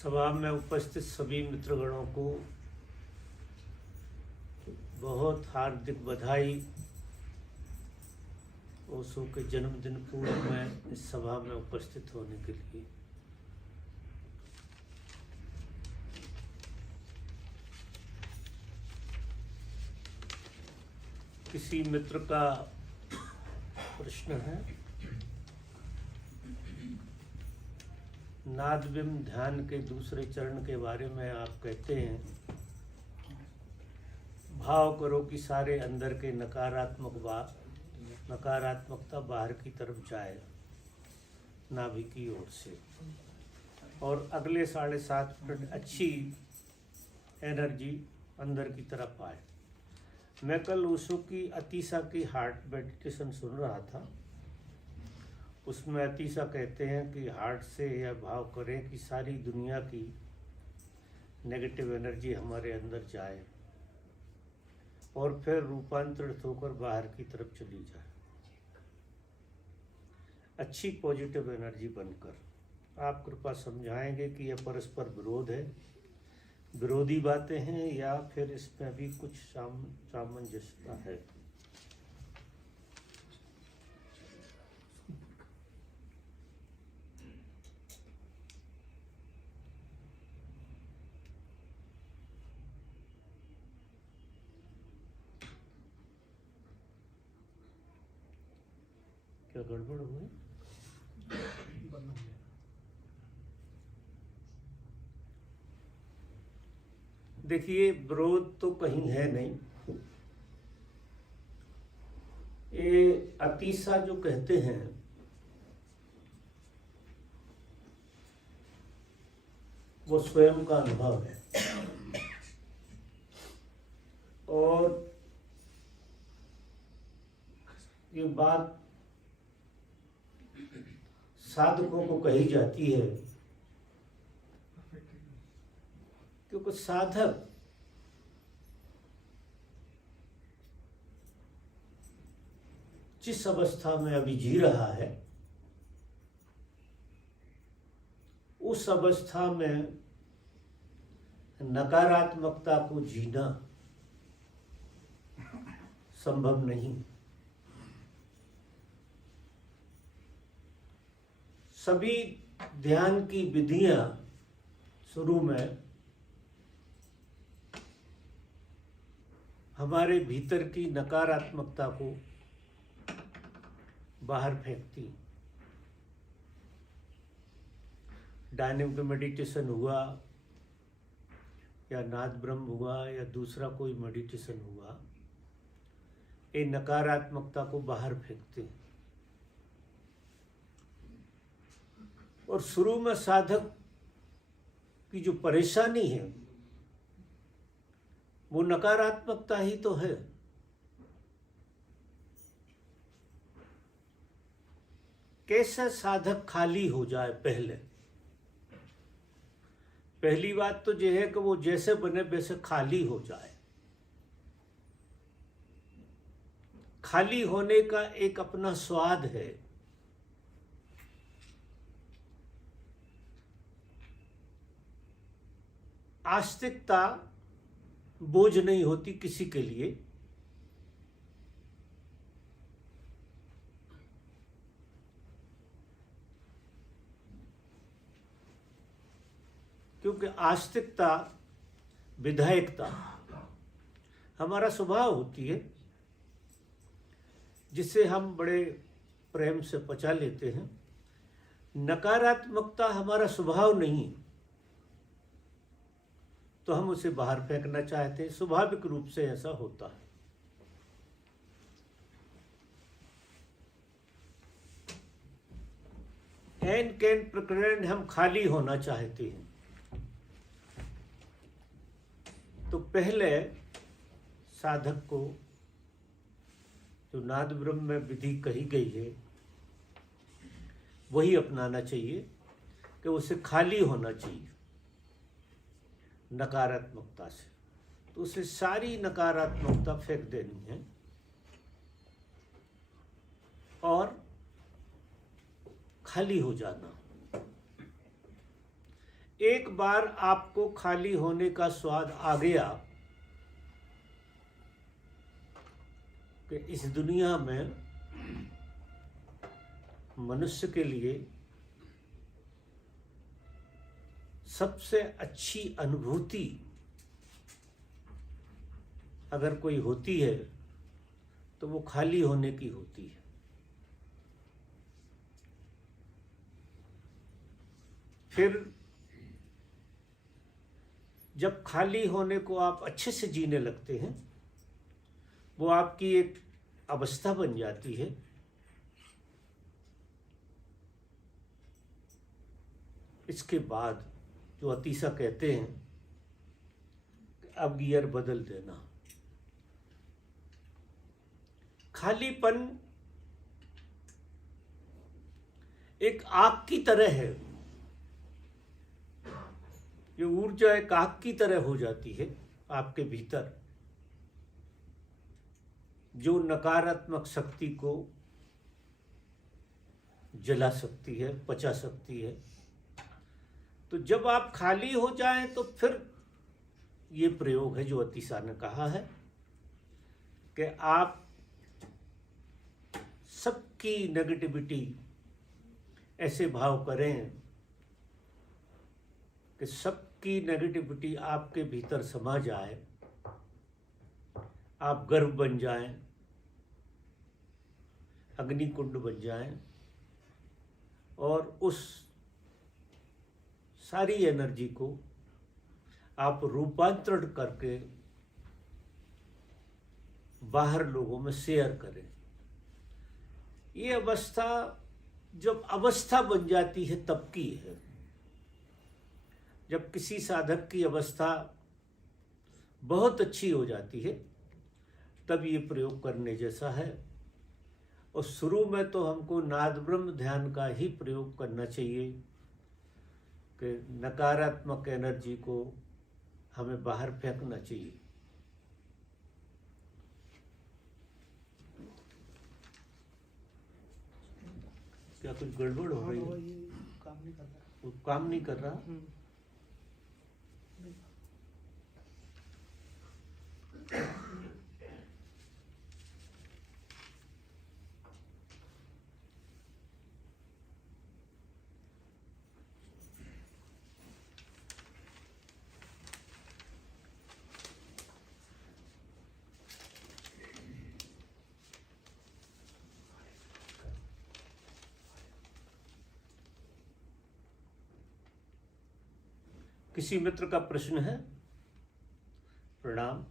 सभा में उपस्थित सभी मित्रगणों को बहुत हार्दिक बधाई। ओशो के जन्मदिन पूर्व में इस सभा में उपस्थित होने के लिए किसी मित्र का प्रश्न है। नादबिम ध्यान के दूसरे चरण के बारे में आप कहते हैं, भाव करो कि सारे अंदर के नकारात्मकता बाहर की तरफ जाए नाभि की ओर से, और अगले 7.5 मिनट अच्छी एनर्जी अंदर की तरफ आए। मैं कल ओशो की अतीसा की हार्ट मेडिटेशन सुन रहा था। उसमें अतीसा कहते हैं कि हार्ट से यह भाव करें कि सारी दुनिया की नेगेटिव एनर्जी हमारे अंदर जाए और फिर रूपांतरित होकर बाहर की तरफ चली जाए, अच्छी पॉजिटिव एनर्जी बनकर। आप कृपा समझाएंगे कि यह परस्पर विरोध है, विरोधी बातें हैं, या फिर इसमें भी कुछ सामंजस्यता है? क्या गड़बड़ हुई? देखिए, विरोध तो कहीं है नहीं। ये अतीसा जो कहते हैं, वो स्वयं का अनुभव है, और ये बात साधकों को कही जाती है, क्योंकि साधक जिस अवस्था में अभी जी रहा है, उस अवस्था में नकारात्मकता को जीना संभव नहीं। सभी ध्यान की विधियां शुरू में हमारे भीतर की नकारात्मकता को बाहर फेंकती। डायनेमिक मेडिटेशन हुआ या नाद ब्रह्म हुआ या दूसरा कोई मेडिटेशन हुआ, ये नकारात्मकता को बाहर फेंकते हैं। और शुरू में साधक की जो परेशानी है वो नकारात्मकता ही तो है। कैसे साधक खाली हो जाए? पहली बात तो यह है कि वो जैसे बने वैसे खाली हो जाए। खाली होने का एक अपना स्वाद है। आस्तिकता बोझ नहीं होती किसी के लिए। क्योंकि आस्तिकता, विधायकता हमारा स्वभाव होती है, जिसे हम बड़े प्रेम से पचा लेते हैं। नकारात्मकता हमारा स्वभाव नहीं, तो हम उसे बाहर फेंकना चाहते हैं। स्वाभाविक रूप से ऐसा होता है। एन कैन प्रकरण हम खाली होना चाहते हैं। तो पहले साधक को जो नाद ब्रह्म में विधि कही गई है वही अपनाना चाहिए कि उसे खाली होना चाहिए नकारात्मकता से। तो उसे सारी नकारात्मकता फेंक देनी है और खाली हो जाना। एक बार आपको खाली होने का स्वाद आ गया कि इस दुनिया में मनुष्य के लिए सबसे अच्छी अनुभूति अगर कोई होती है तो वो खाली होने की होती है। फिर जब खाली होने को आप अच्छे से जीने लगते हैं, वो आपकी एक अवस्था बन जाती है। इसके बाद जो अतीसा कहते हैं अब गियर बदल देना। खालीपन एक आग की तरह है, ये ऊर्जा एक आग की तरह हो जाती है आपके भीतर, जो नकारात्मक शक्ति को जला सकती है, पचा सकती है। तो जब आप खाली हो जाएं तो फिर ये प्रयोग है जो अतीसा ने कहा है कि आप सबकी नेगेटिविटी ऐसे भाव करें कि सबकी नेगेटिविटी आपके भीतर समा जाए, आप गर्भ बन जाएं, अग्निकुंड बन जाएं और उस सारी एनर्जी को आप रूपांतरण करके बाहर लोगों में शेयर करें। ये अवस्था जब अवस्था बन जाती है तब की है। जब किसी साधक की अवस्था बहुत अच्छी हो जाती है तब ये प्रयोग करने जैसा है। और शुरू में तो हमको नाद ब्रह्म ध्यान का ही प्रयोग करना चाहिए कि नकारात्मक एनर्जी को हमें बाहर फेंकना चाहिए। क्या कुछ गड़बड़ हो रही है? काम नहीं कर रहा। वो काम नहीं कर रहा। किसी मित्र का प्रश्न है? प्रणाम।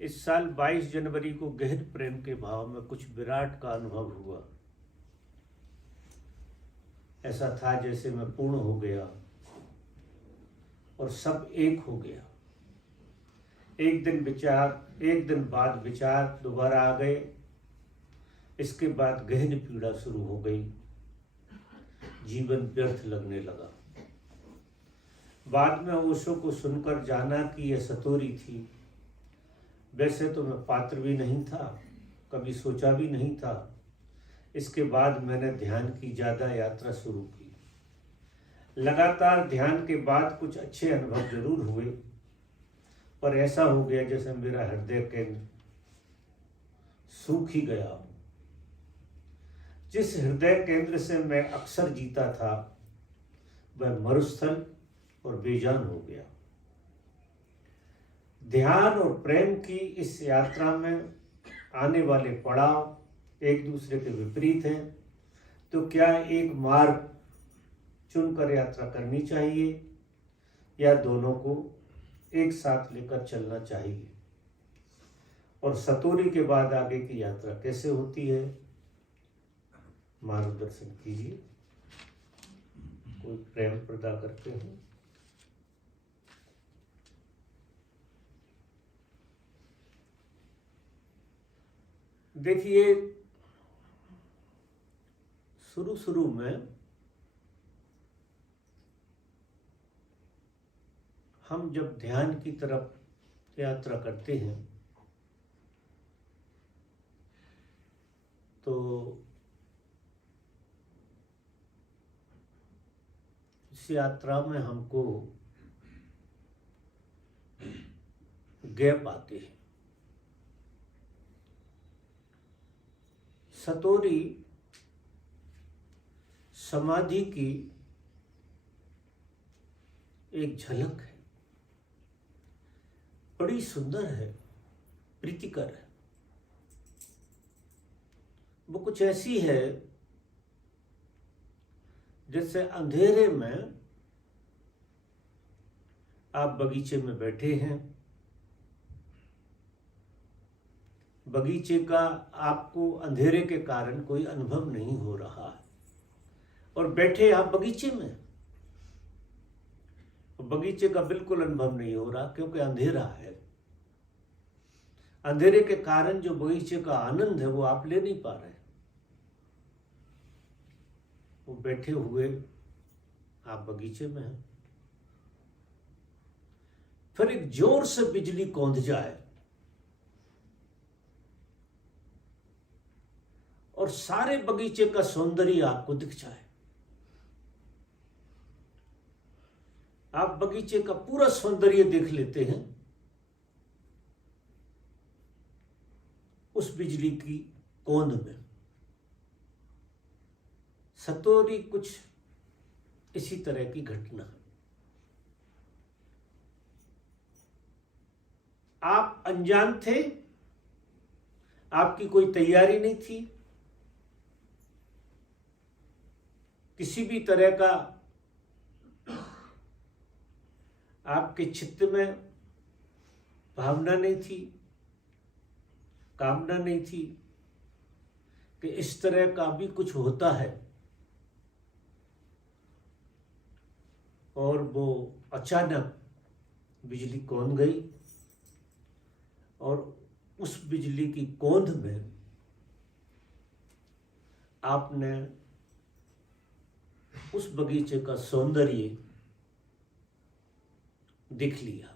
इस साल 22 जनवरी को गहन प्रेम के भाव में कुछ विराट का अनुभव हुआ। ऐसा था जैसे मैं पूर्ण हो गया और सब एक हो गया। एक दिन बाद विचार दोबारा आ गए। इसके बाद गहन पीड़ा शुरू हो गई। जीवन व्यर्थ लगने लगा। बाद में ओशो को सुनकर जाना कि यह सतोरी थी। वैसे तो मैं पात्र भी नहीं था, कभी सोचा भी नहीं था। इसके बाद मैंने ध्यान की ज़्यादा यात्रा शुरू की। लगातार ध्यान के बाद कुछ अच्छे अनुभव जरूर हुए, पर ऐसा हो गया जैसे मेरा हृदय केंद्र सूख ही गया। जिस हृदय केंद्र से मैं अक्सर जीता था वह मरुस्थल और बेजान हो गया। ध्यान और प्रेम की इस यात्रा में आने वाले पड़ाव एक दूसरे के विपरीत हैं, तो क्या एक मार्ग चुनकर यात्रा करनी चाहिए या दोनों को एक साथ लेकर चलना चाहिए? और सतोरी के बाद आगे की यात्रा कैसे होती है? मार्गदर्शन कीजिए। कोई प्रेम प्रदा करते हो? देखिए, शुरू में हम जब ध्यान की तरफ यात्रा करते हैं तो इस यात्रा में हमको गैप आते हैं। सतोरी समाधि की एक झलक है, बड़ी सुंदर है, प्रीतिकर है। वो कुछ ऐसी है जैसे अंधेरे में आप बगीचे में बैठे हैं, बगीचे का आपको अंधेरे के कारण कोई अनुभव नहीं हो रहा है, और बैठे आप बगीचे में, बगीचे का बिल्कुल अनुभव नहीं हो रहा क्योंकि अंधेरा है। अंधेरे के कारण जो बगीचे का आनंद है वो आप ले नहीं पा रहे। वो बैठे हुए आप बगीचे में हैं, फिर एक जोर से बिजली कौंध जाए और सारे बगीचे का सौंदर्य आपको दिख जाए। आप बगीचे का पूरा सौंदर्य देख लेते हैं उस बिजली की कौंध में। सतोरी कुछ इसी तरह की घटना है। आप अनजान थे, आपकी कोई तैयारी नहीं थी, किसी भी तरह का आपके चित्त में भावना नहीं थी, कामना नहीं थी कि इस तरह का भी कुछ होता है, और वो अचानक बिजली कौंध गई और उस बिजली की कौंध में आपने उस बगीचे का सौंदर्य देख लिया।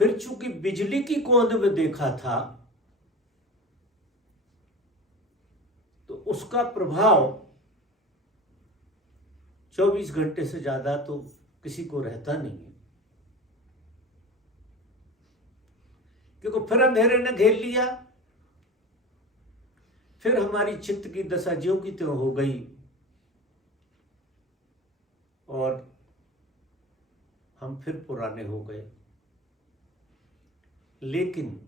फिर चूंकि बिजली की कौंध में देखा था तो उसका प्रभाव 24 घंटे से ज्यादा तो किसी को रहता नहीं है, क्योंकि फिर अंधेरे ने घेर लिया। फिर हमारी चित्त की दशा ज्यों की त्यों हो गई और हम फिर पुराने हो गए। लेकिन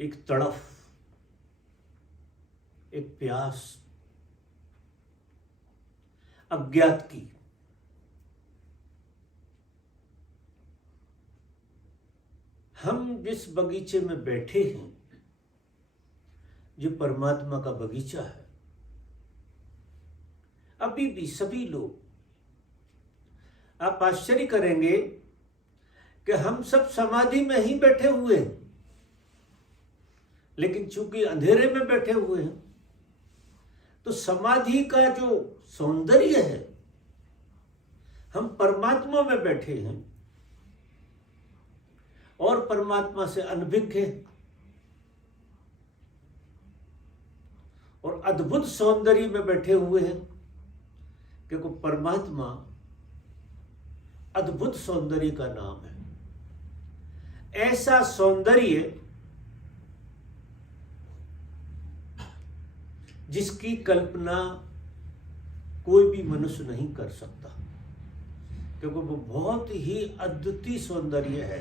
एक तड़फ, एक प्यास अज्ञात की, हम जिस बगीचे में बैठे हैं जो परमात्मा का बगीचा है, अभी भी सभी लोग, आप आश्चर्य करेंगे कि हम सब समाधि में ही बैठे हुए हैं, लेकिन चूंकि अंधेरे में बैठे हुए हैं तो समाधि का जो सौंदर्य है, हम परमात्मा में बैठे हैं और परमात्मा से अनभिज्ञ हैं और अद्भुत सौंदर्य में बैठे हुए हैं, क्योंकि परमात्मा अद्भुत सौंदर्य का नाम है। ऐसा सौंदर्य जिसकी कल्पना कोई भी मनुष्य नहीं कर सकता, क्योंकि वो बहुत ही अद्वितीय सौंदर्य है।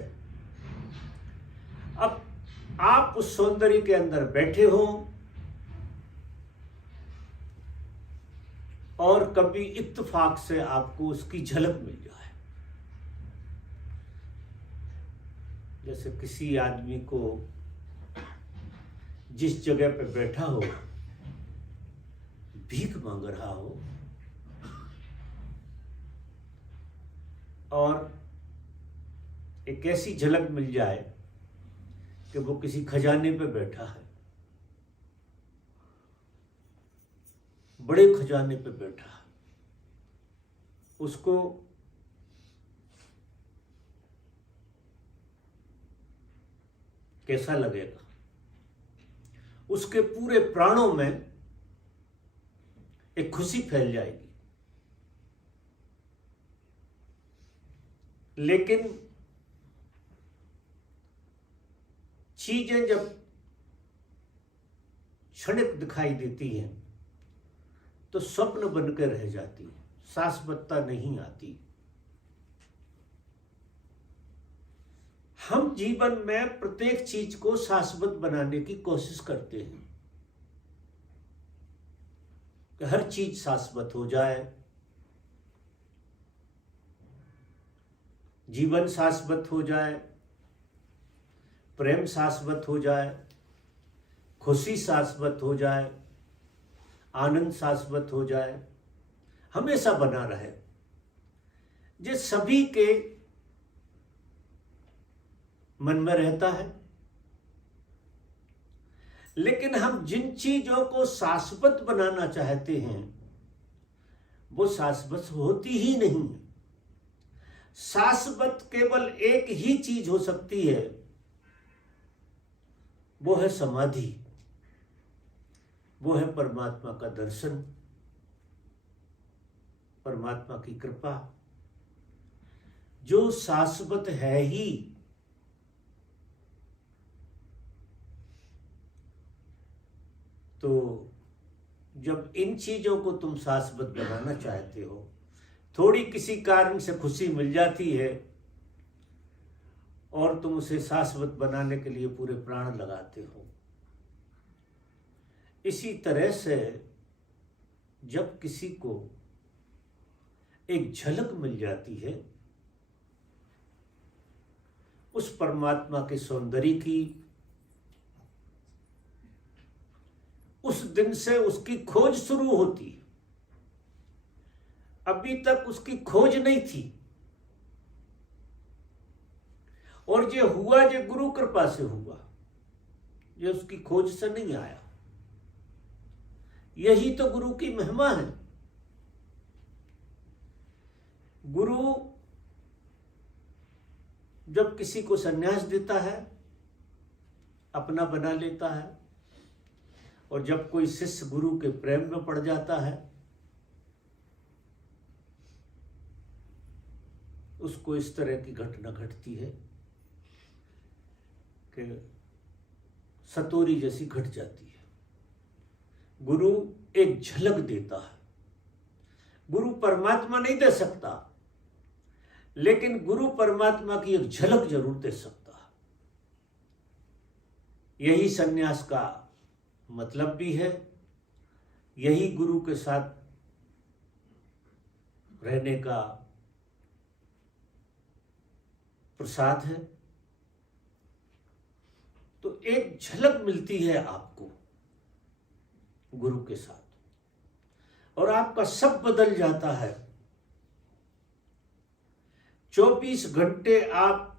अब आप उस सौंदर्य के अंदर बैठे हो और कभी इत्तेफाक से आपको उसकी झलक मिल जाए। जैसे किसी आदमी को जिस जगह पे बैठा हो, भीख मांग रहा हो और एक ऐसी झलक मिल जाए कि वो किसी खजाने पे बैठा है, बड़े खजाने पे बैठा है, उसको कैसा लगेगा? उसके पूरे प्राणों में एक खुशी फैल जाएगी। लेकिन चीजें जब क्षणिक दिखाई देती हैं तो स्वप्न बनकर रह जाती है, शाश्वतता नहीं आती। हम जीवन में प्रत्येक चीज को शाश्वत बनाने की कोशिश करते हैं कि हर चीज शाश्वत हो जाए, जीवन शाश्वत हो जाए, प्रेम शाश्वत हो जाए, खुशी शाश्वत हो जाए, आनंद शाश्वत हो जाए, हमेशा बना रहे। ये सभी के मन में रहता है। लेकिन हम जिन चीजों को शाश्वत बनाना चाहते हैं वो शाश्वत होती ही नहीं। शाश्वत केवल एक ही चीज हो सकती है, वो है समाधि, वो है परमात्मा का दर्शन, परमात्मा की कृपा, जो शाश्वत है ही। तो जब इन चीजों को तुम शाश्वत बनाना चाहते हो, थोड़ी किसी कारण से खुशी मिल जाती है और तुम उसे शाश्वत बनाने के लिए पूरे प्राण लगाते हो। इसी तरह से जब किसी को एक झलक मिल जाती है उस परमात्मा के सौंदर्य की, उस दिन से उसकी खोज शुरू होती है। अभी तक उसकी खोज नहीं थी और ये हुआ, ये गुरु कृपा से हुआ, ये उसकी खोज से नहीं आया। यही तो गुरु की महिमा है। गुरु जब किसी को संन्यास देता है, अपना बना लेता है, और जब कोई शिष्य गुरु के प्रेम में पड़ जाता है, उसको इस तरह की घटना घटती है कि सतोरी जैसी घट जाती है। गुरु एक झलक देता है। गुरु परमात्मा नहीं दे सकता, लेकिन गुरु परमात्मा की एक झलक जरूर दे सकता है। यही सन्यास का मतलब भी है, यही गुरु के साथ रहने का प्रसाद है। तो एक झलक मिलती है आपको गुरु के साथ और आपका सब बदल जाता है। 24 घंटे आप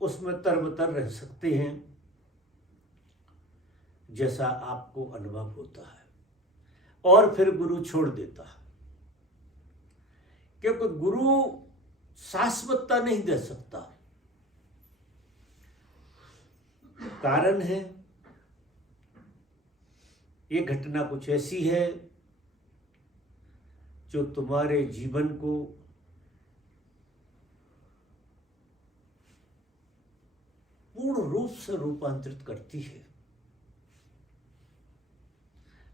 उसमें तरबतर रह सकते हैं जैसा आपको अनुभव होता है, और फिर गुरु छोड़ देता है, क्योंकि गुरु शाश्वतता नहीं दे सकता। कारण है, ये घटना कुछ ऐसी है जो तुम्हारे जीवन को पूर्ण रूप से रूपांतरित करती है।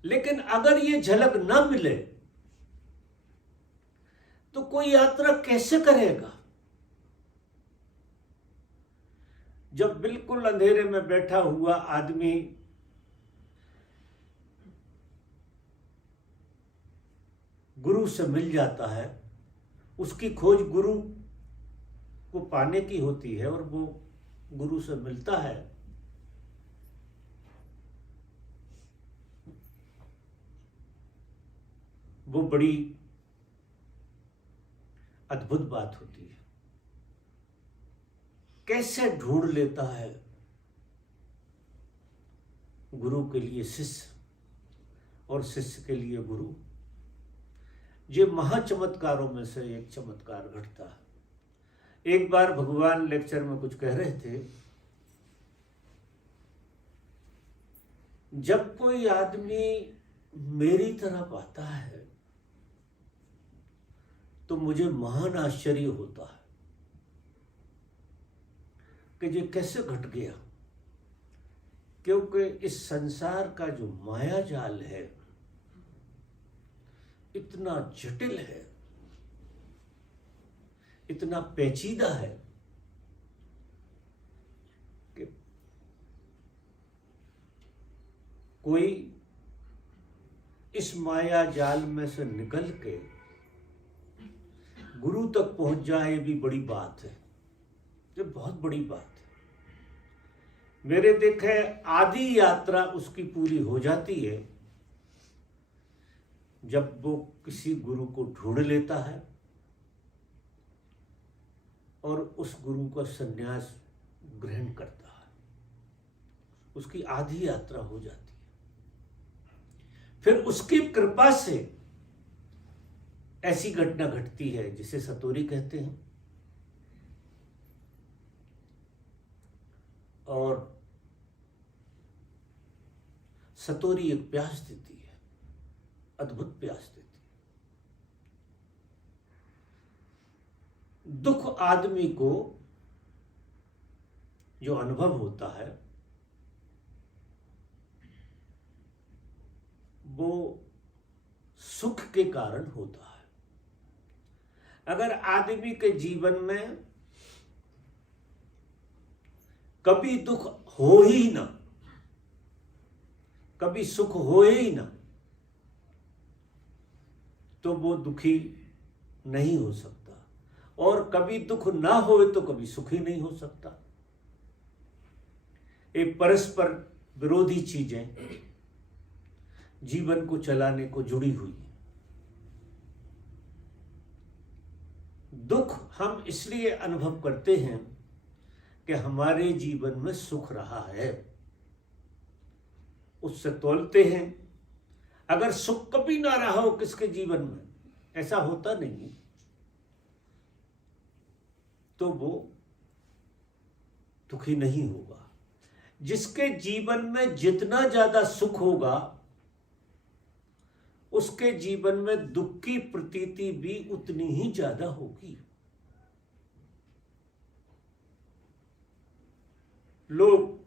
लेकिन अगर ये झलक ना मिले तो कोई यात्रा कैसे करेगा? जब बिल्कुल अंधेरे में बैठा हुआ आदमी गुरु से मिल जाता है, उसकी खोज गुरु को पाने की होती है और वो गुरु से मिलता है, वो बड़ी अद्भुत बात होती है। कैसे ढूंढ लेता है गुरु के लिए शिष्य और शिष्य के लिए गुरु। ये महाचमत्कारों में से एक चमत्कार घटता है। एक बार भगवान लेक्चर में कुछ कह रहे थे, जब कोई आदमी मेरी तरफ आता है तो मुझे महान आश्चर्य होता है कि ये कैसे घट गया। क्योंकि इस संसार का जो माया जाल है इतना जटिल है, इतना पेचीदा है कि कोई इस माया जाल में से निकल के गुरु तक पहुंच जाए, भी बड़ी बात है। ये बहुत बड़ी बात है। मेरे देखे आधी यात्रा उसकी पूरी हो जाती है जब वो किसी गुरु को ढूंढ लेता है और उस गुरु का संन्यास ग्रहण करता है। उसकी आधी यात्रा हो जाती है। फिर उसकी कृपा से ऐसी घटना घटती है जिसे सतोरी कहते हैं। और सतोरी एक प्यास देती है, अद्भुत प्यास देती है। दुख आदमी को जो अनुभव होता है वो सुख के कारण होता है। अगर आदमी के जीवन में कभी दुख हो ही ना, कभी सुख हो ही ना, तो वो दुखी नहीं हो सकता। और कभी दुख ना हो तो कभी सुखी नहीं हो सकता। एक परस्पर विरोधी चीजें जीवन को चलाने को जुड़ी हुई है। दुख हम इसलिए अनुभव करते हैं कि हमारे जीवन में सुख रहा है, उससे तोलते हैं। अगर सुख कभी ना रहा हो किसके जीवन में, ऐसा होता नहीं, तो वो दुखी नहीं होगा। जिसके जीवन में जितना ज्यादा सुख होगा उसके जीवन में दुख की प्रतीति भी उतनी ही ज्यादा होगी। लोग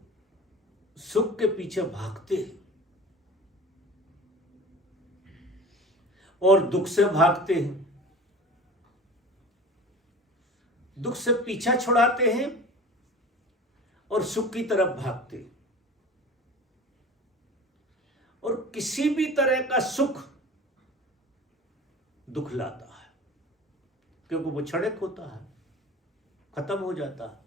सुख के पीछे भागते हैं और दुख से भागते हैं। दुख से पीछा छुड़ाते हैं और सुख की तरफ भागते हैं। और किसी भी तरह का सुख दुख लाता है, क्योंकि वो क्षणिक होता है, खत्म हो जाता है।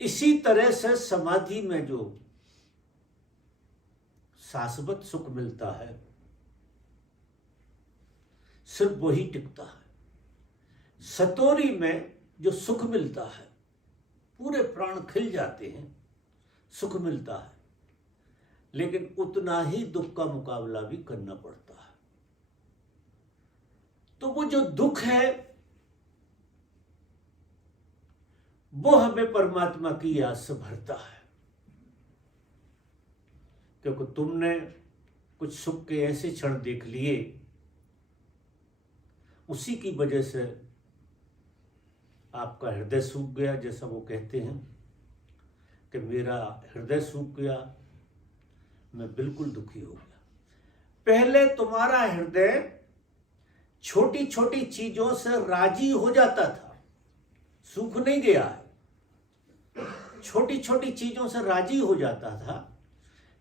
इसी तरह से समाधि में जो शाश्वत सुख मिलता है सिर्फ वही टिकता है। सतोरी में जो सुख मिलता है, पूरे प्राण खिल जाते हैं, सुख मिलता है, लेकिन उतना ही दुख का मुकाबला भी करना पड़ता है। तो वो जो दुख है वो हमें परमात्मा की याद से भरता है। क्योंकि तुमने कुछ सुख के ऐसे क्षण देख लिए, उसी की वजह से आपका हृदय सूख गया। जैसा वो कहते हैं कि मेरा हृदय सूख गया, मैं बिल्कुल दुखी हो गया। पहले तुम्हारा हृदय छोटी छोटी चीजों से राजी हो जाता था, सूख नहीं गया है। छोटी छोटी चीजों से राजी हो जाता था,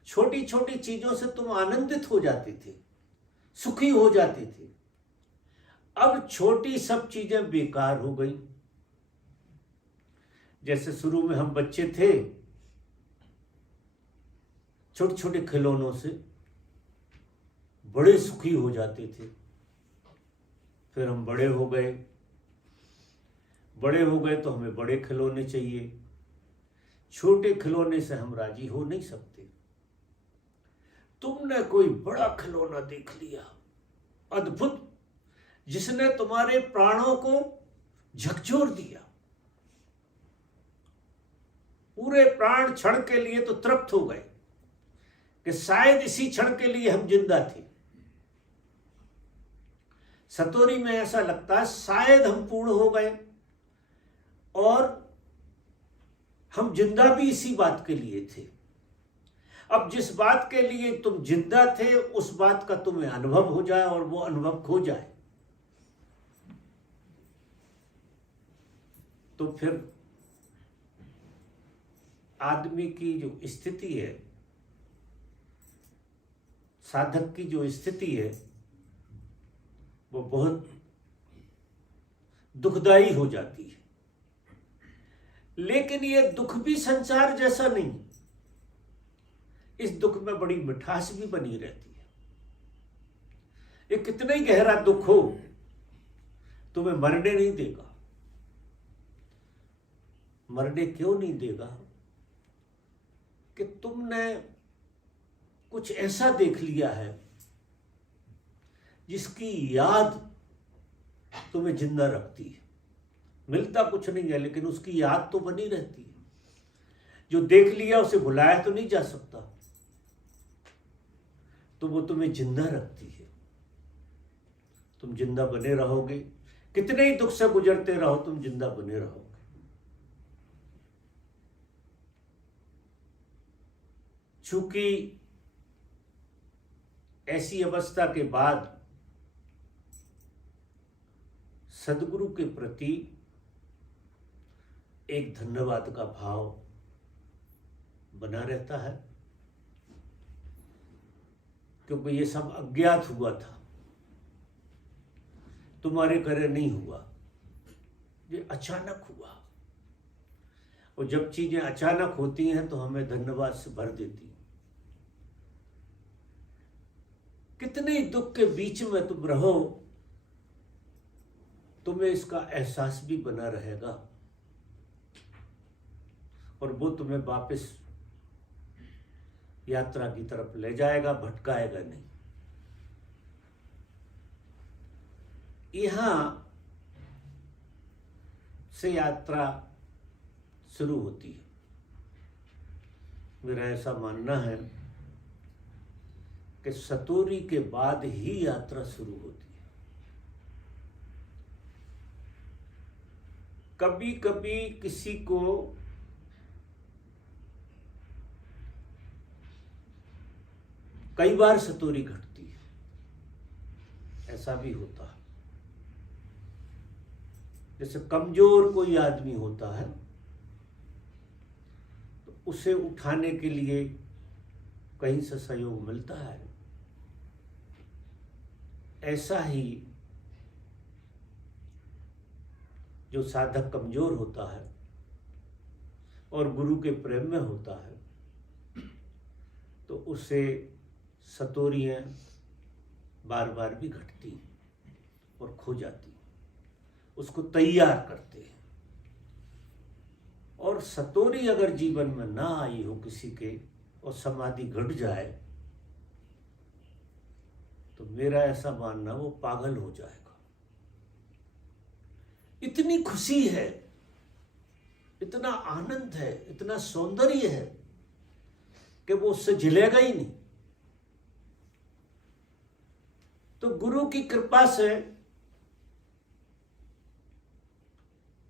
छोटी छोटी चीजों से तुम आनंदित हो जाते थे, सुखी हो जाते थे। अब छोटी सब चीजें बेकार हो गई। जैसे शुरू में हम बच्चे थे, छोटे छोटे खिलौनों से बड़े सुखी हो जाते थे। फिर हम बड़े हो गए, बड़े हो गए तो हमें बड़े खिलौने चाहिए। छोटे खिलौने से हम राजी हो नहीं सकते। तुमने कोई बड़ा खिलौना देख लिया, अद्भुत, जिसने तुम्हारे प्राणों को झकझोर दिया। पूरे प्राण क्षण के लिए तो तृप्त हो गए कि शायद इसी क्षण के लिए हम जिंदा थे। सतोरी में ऐसा लगता है शायद हम पूर्ण हो गए, और हम जिंदा भी इसी बात के लिए थे। अब जिस बात के लिए तुम जिंदा थे उस बात का तुम्हें अनुभव हो जाए और वो अनुभव खो जाए, तो फिर आदमी की जो स्थिति है, साधक की जो स्थिति है, वो बहुत दुखदाई हो जाती है। लेकिन ये दुख भी संसार जैसा नहीं, इस दुख में बड़ी मिठास भी बनी रहती है। ये कितना ही गहरा दुख हो, तुम्हें मरने नहीं देगा। मरने क्यों नहीं देगा? कि तुमने कुछ ऐसा देख लिया है जिसकी याद तुम्हें जिंदा रखती है। मिलता कुछ नहीं है, लेकिन उसकी याद तो बनी रहती है। जो देख लिया उसे भुलाया तो नहीं जा सकता, तो वो तुम्हें जिंदा रखती है। तुम जिंदा बने रहोगे, कितने ही दुख से गुजरते रहो, तुम जिंदा बने रहोगे। चूंकि ऐसी अवस्था के बाद सदगुरु के प्रति एक धन्यवाद का भाव बना रहता है, क्योंकि ये सब अज्ञात हुआ था, तुम्हारे करे नहीं हुआ, ये अचानक हुआ। और जब चीजें अचानक होती हैं तो हमें धन्यवाद से भर देती हैं। कितने दुख के बीच में तुम रहो, तुम्हें इसका एहसास भी बना रहेगा, और वो तुम्हें वापस यात्रा की तरफ ले जाएगा, भटकाएगा नहीं। यहां से यात्रा शुरू होती है। मेरा ऐसा मानना है कि सतोरी के बाद ही यात्रा शुरू होती है। कभी कभी किसी को कई बार सतोरी घटती है, ऐसा भी होता है। जैसे कमजोर कोई आदमी होता है तो उसे उठाने के लिए कहीं से सहयोग मिलता है। ऐसा ही जो साधक कमजोर होता है और गुरु के प्रेम में होता है, तो उसे सतोरियाँ बार बार भी घटती और खो जाती, उसको तैयार करते हैं। और सतोरी अगर जीवन में ना आई हो किसी के और समाधि घट जाए, तो मेरा ऐसा मानना वो पागल हो जाएगा। इतनी खुशी है, इतना आनंद है, इतना सौंदर्य है कि वो उससे झिलेगा ही नहीं। तो गुरु की कृपा से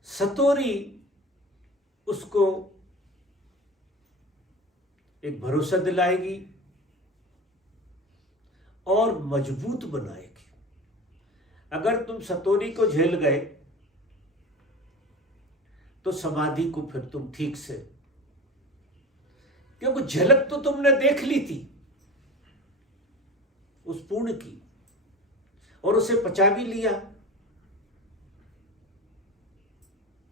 सतोरी उसको एक भरोसा दिलाएगी और मजबूत बनाएगी। अगर तुम सतोरी को झेल गए तो समाधि को फिर तुम ठीक से, क्योंकि झलक तो तुमने देख ली थी उस पूर्ण की और उसे पचा भी लिया,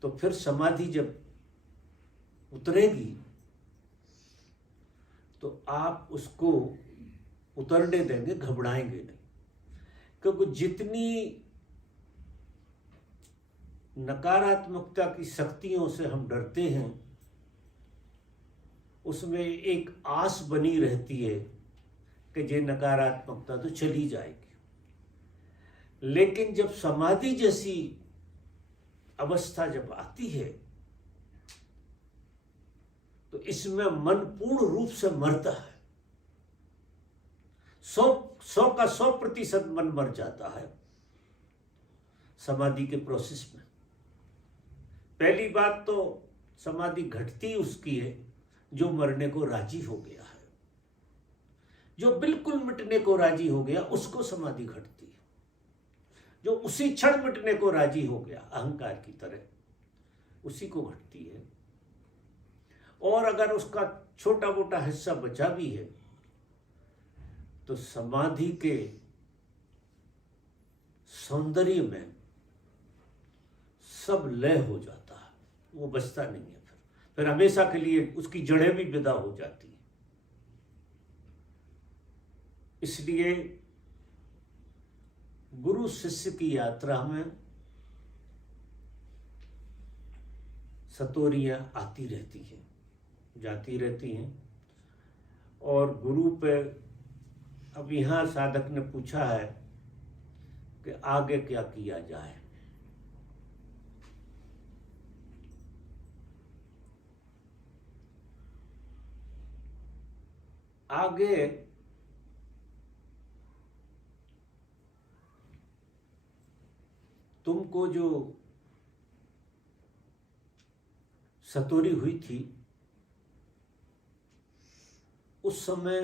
तो फिर समाधि जब उतरेगी तो आप उसको उतरने देंगे, घबराएंगे नहीं। क्योंकि जितनी नकारात्मकता की शक्तियों से हम डरते हैं, उसमें एक आस बनी रहती है कि ये नकारात्मकता तो चली जाएगी। लेकिन जब समाधि जैसी अवस्था जब आती है तो इसमें मन पूर्ण रूप से मरता है। 100 का 100% मन मर जाता है समाधि के प्रोसेस में। पहली बात तो समाधि घटती उसकी है जो मरने को राजी हो गया है, जो बिल्कुल मिटने को राजी हो गया उसको समाधि घटती है। जो उसी क्षण मिटने को राजी हो गया अहंकार की तरह, उसी को घटती है। और अगर उसका छोटा मोटा हिस्सा बचा भी है तो समाधि के सौंदर्य में सब लय हो जाता है, वो बचता नहीं है। फिर हमेशा के लिए उसकी जड़ें भी विदा हो जाती हैं। इसलिए गुरु शिष्य की यात्रा में सतोरियां आती रहती हैं, जाती रहती हैं। और गुरु पे अब यहाँ साधक ने पूछा है कि आगे क्या किया जाए। आगे तुमको जो सतोरी हुई थी उस समय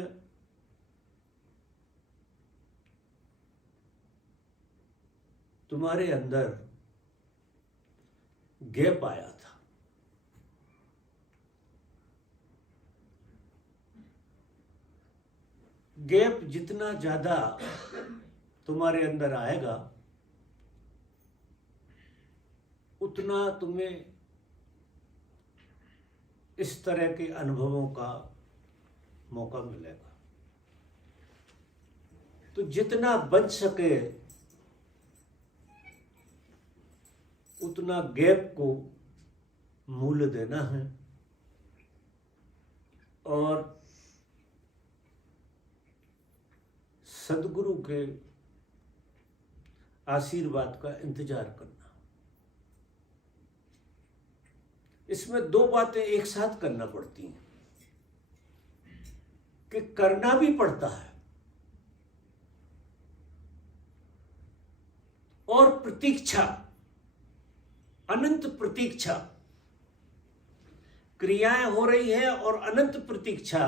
तुम्हारे अंदर गैप आया था। गैप जितना ज्यादा तुम्हारे अंदर आएगा उतना तुम्हें इस तरह के अनुभवों का मौका मिलेगा। तो जितना बच सके उतना गैप को मूल्य देना है और सदगुरु के आशीर्वाद का इंतजार करना। इसमें दो बातें एक साथ करना पड़ती हैं कि करना भी पड़ता है और प्रतीक्षा, अनंत प्रतीक्षा, क्रियाएं हो रही है और अनंत प्रतीक्षा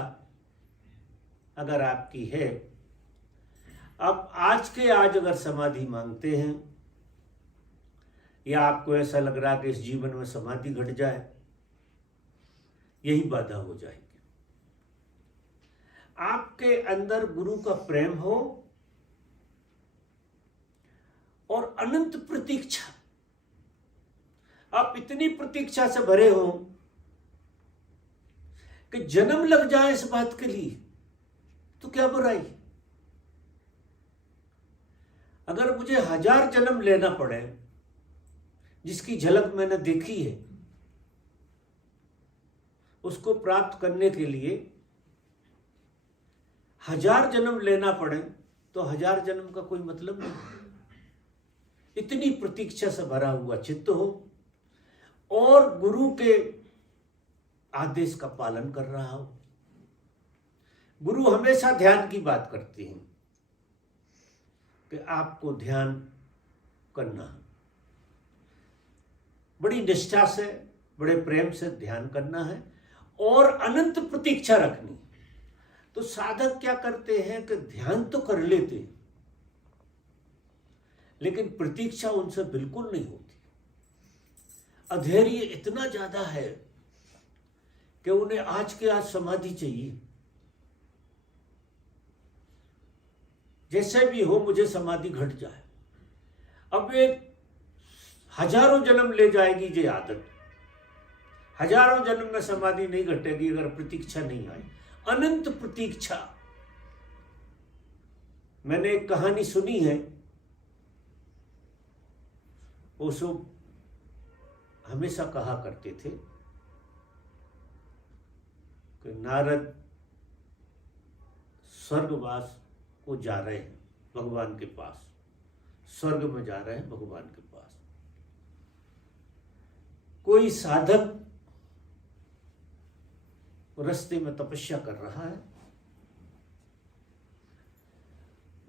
अगर आपकी है। अब आज के आज अगर समाधि मांगते हैं या आपको ऐसा लग रहा है कि इस जीवन में समाधि घट जाए, यही बाधा हो जाएगी। आपके अंदर गुरु का प्रेम हो और अनंत प्रतीक्षा, आप इतनी प्रतीक्षा से भरे हो कि जन्म लग जाए इस बात के लिए तो क्या बुराई। अगर मुझे 1000 जन्म लेना पड़े, जिसकी झलक मैंने देखी है, उसको प्राप्त करने के लिए 1000 जन्म लेना पड़े तो 1000 जन्म का कोई मतलब नहीं। इतनी प्रतीक्षा से भरा हुआ चित्त हो और गुरु के आदेश का पालन कर रहा हो। गुरु हमेशा ध्यान की बात करते हैं कि आपको ध्यान करना है, बड़ी निष्ठा से, बड़े प्रेम से ध्यान करना है और अनंत प्रतीक्षा रखनी। तो साधक क्या करते हैं कि ध्यान तो कर लेते हैं लेकिन प्रतीक्षा उनसे बिल्कुल नहीं होती। अधैर्य इतना ज्यादा है कि उन्हें आज के आज समाधि चाहिए, जैसे भी हो मुझे समाधि घट जाए। अब ये हजारों जन्म ले जाएगी ये आदत, हजारों जन्म में समाधि नहीं घटेगी अगर प्रतीक्षा नहीं आई। अनंत प्रतीक्षा। मैंने एक कहानी सुनी है, ओशो हमेशा कहा करते थे कि नारद स्वर्गवास को जा रहे हैं भगवान के पास, स्वर्ग में जा रहे हैं भगवान के पास। कोई साधक रास्ते में तपस्या कर रहा है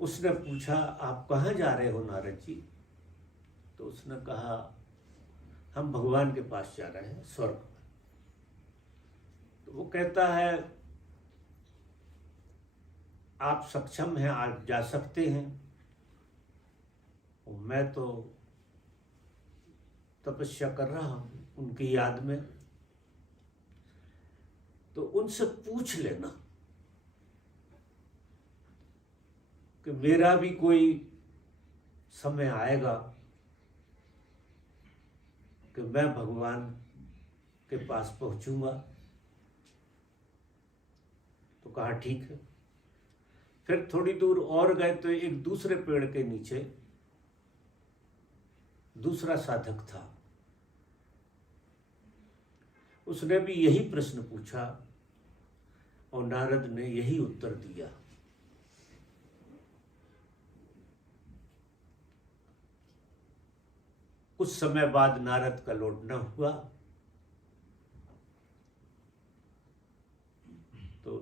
उसने पूछा, आप कहाँ जा रहे हो नारद जी? तो उसने कहा, हम भगवान के पास जा रहे हैं, स्वर्ग में। तो वो कहता है, आप सक्षम हैं, आप जा सकते हैं। और मैं तो तपस्या कर रहा हूं उनकी याद में। तो उनसे पूछ लेना कि मेरा भी कोई समय आएगा कि मैं भगवान के पास पहुंचूंगा। तो कहा ठीक है। फिर थोड़ी दूर और गए तो एक दूसरे पेड़ के नीचे दूसरा साधक था। उसने भी यही प्रश्न पूछा और नारद ने यही उत्तर दिया। कुछ समय बाद नारद का लौटना हुआ तो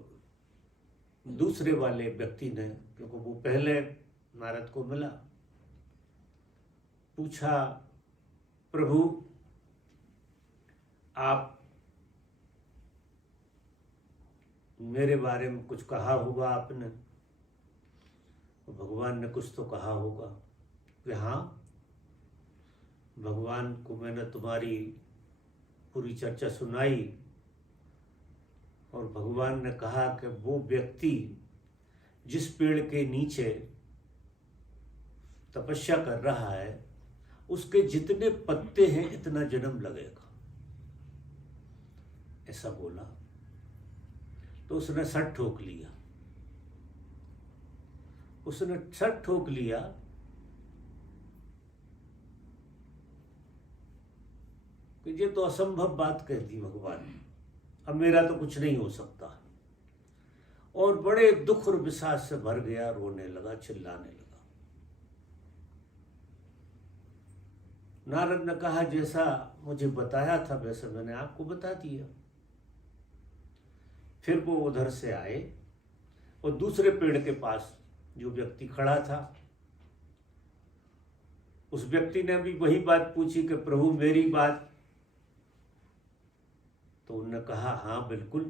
दूसरे वाले व्यक्ति ने, क्योंकि वो पहले नारद को मिला, पूछा, प्रभु आप मेरे बारे में कुछ कहा होगा आपने? भगवान ने कुछ तो कहा होगा कि हाँ, भगवान को मैंने तुम्हारी पूरी चर्चा सुनाई और भगवान ने कहा कि वो व्यक्ति जिस पेड़ के नीचे तपस्या कर रहा है उसके जितने पत्ते हैं इतना जन्म लगेगा, ऐसा बोला। तो उसने सर ठोक लिया। उसने सर ठोक लिया कि ये तो असंभव बात कह दी भगवान ने, अब मेरा तो कुछ नहीं हो सकता। और बड़े दुख और विषाद से भर गया, रोने लगा, चिल्लाने लगा। नारद ने कहा, जैसा मुझे बताया था वैसा मैंने आपको बता दिया। फिर वो उधर से आए और दूसरे पेड़ के पास जो व्यक्ति खड़ा था, उस व्यक्ति ने भी वही बात पूछी कि प्रभु मेरी बात? तो उन्होंने कहा, हाँ बिल्कुल,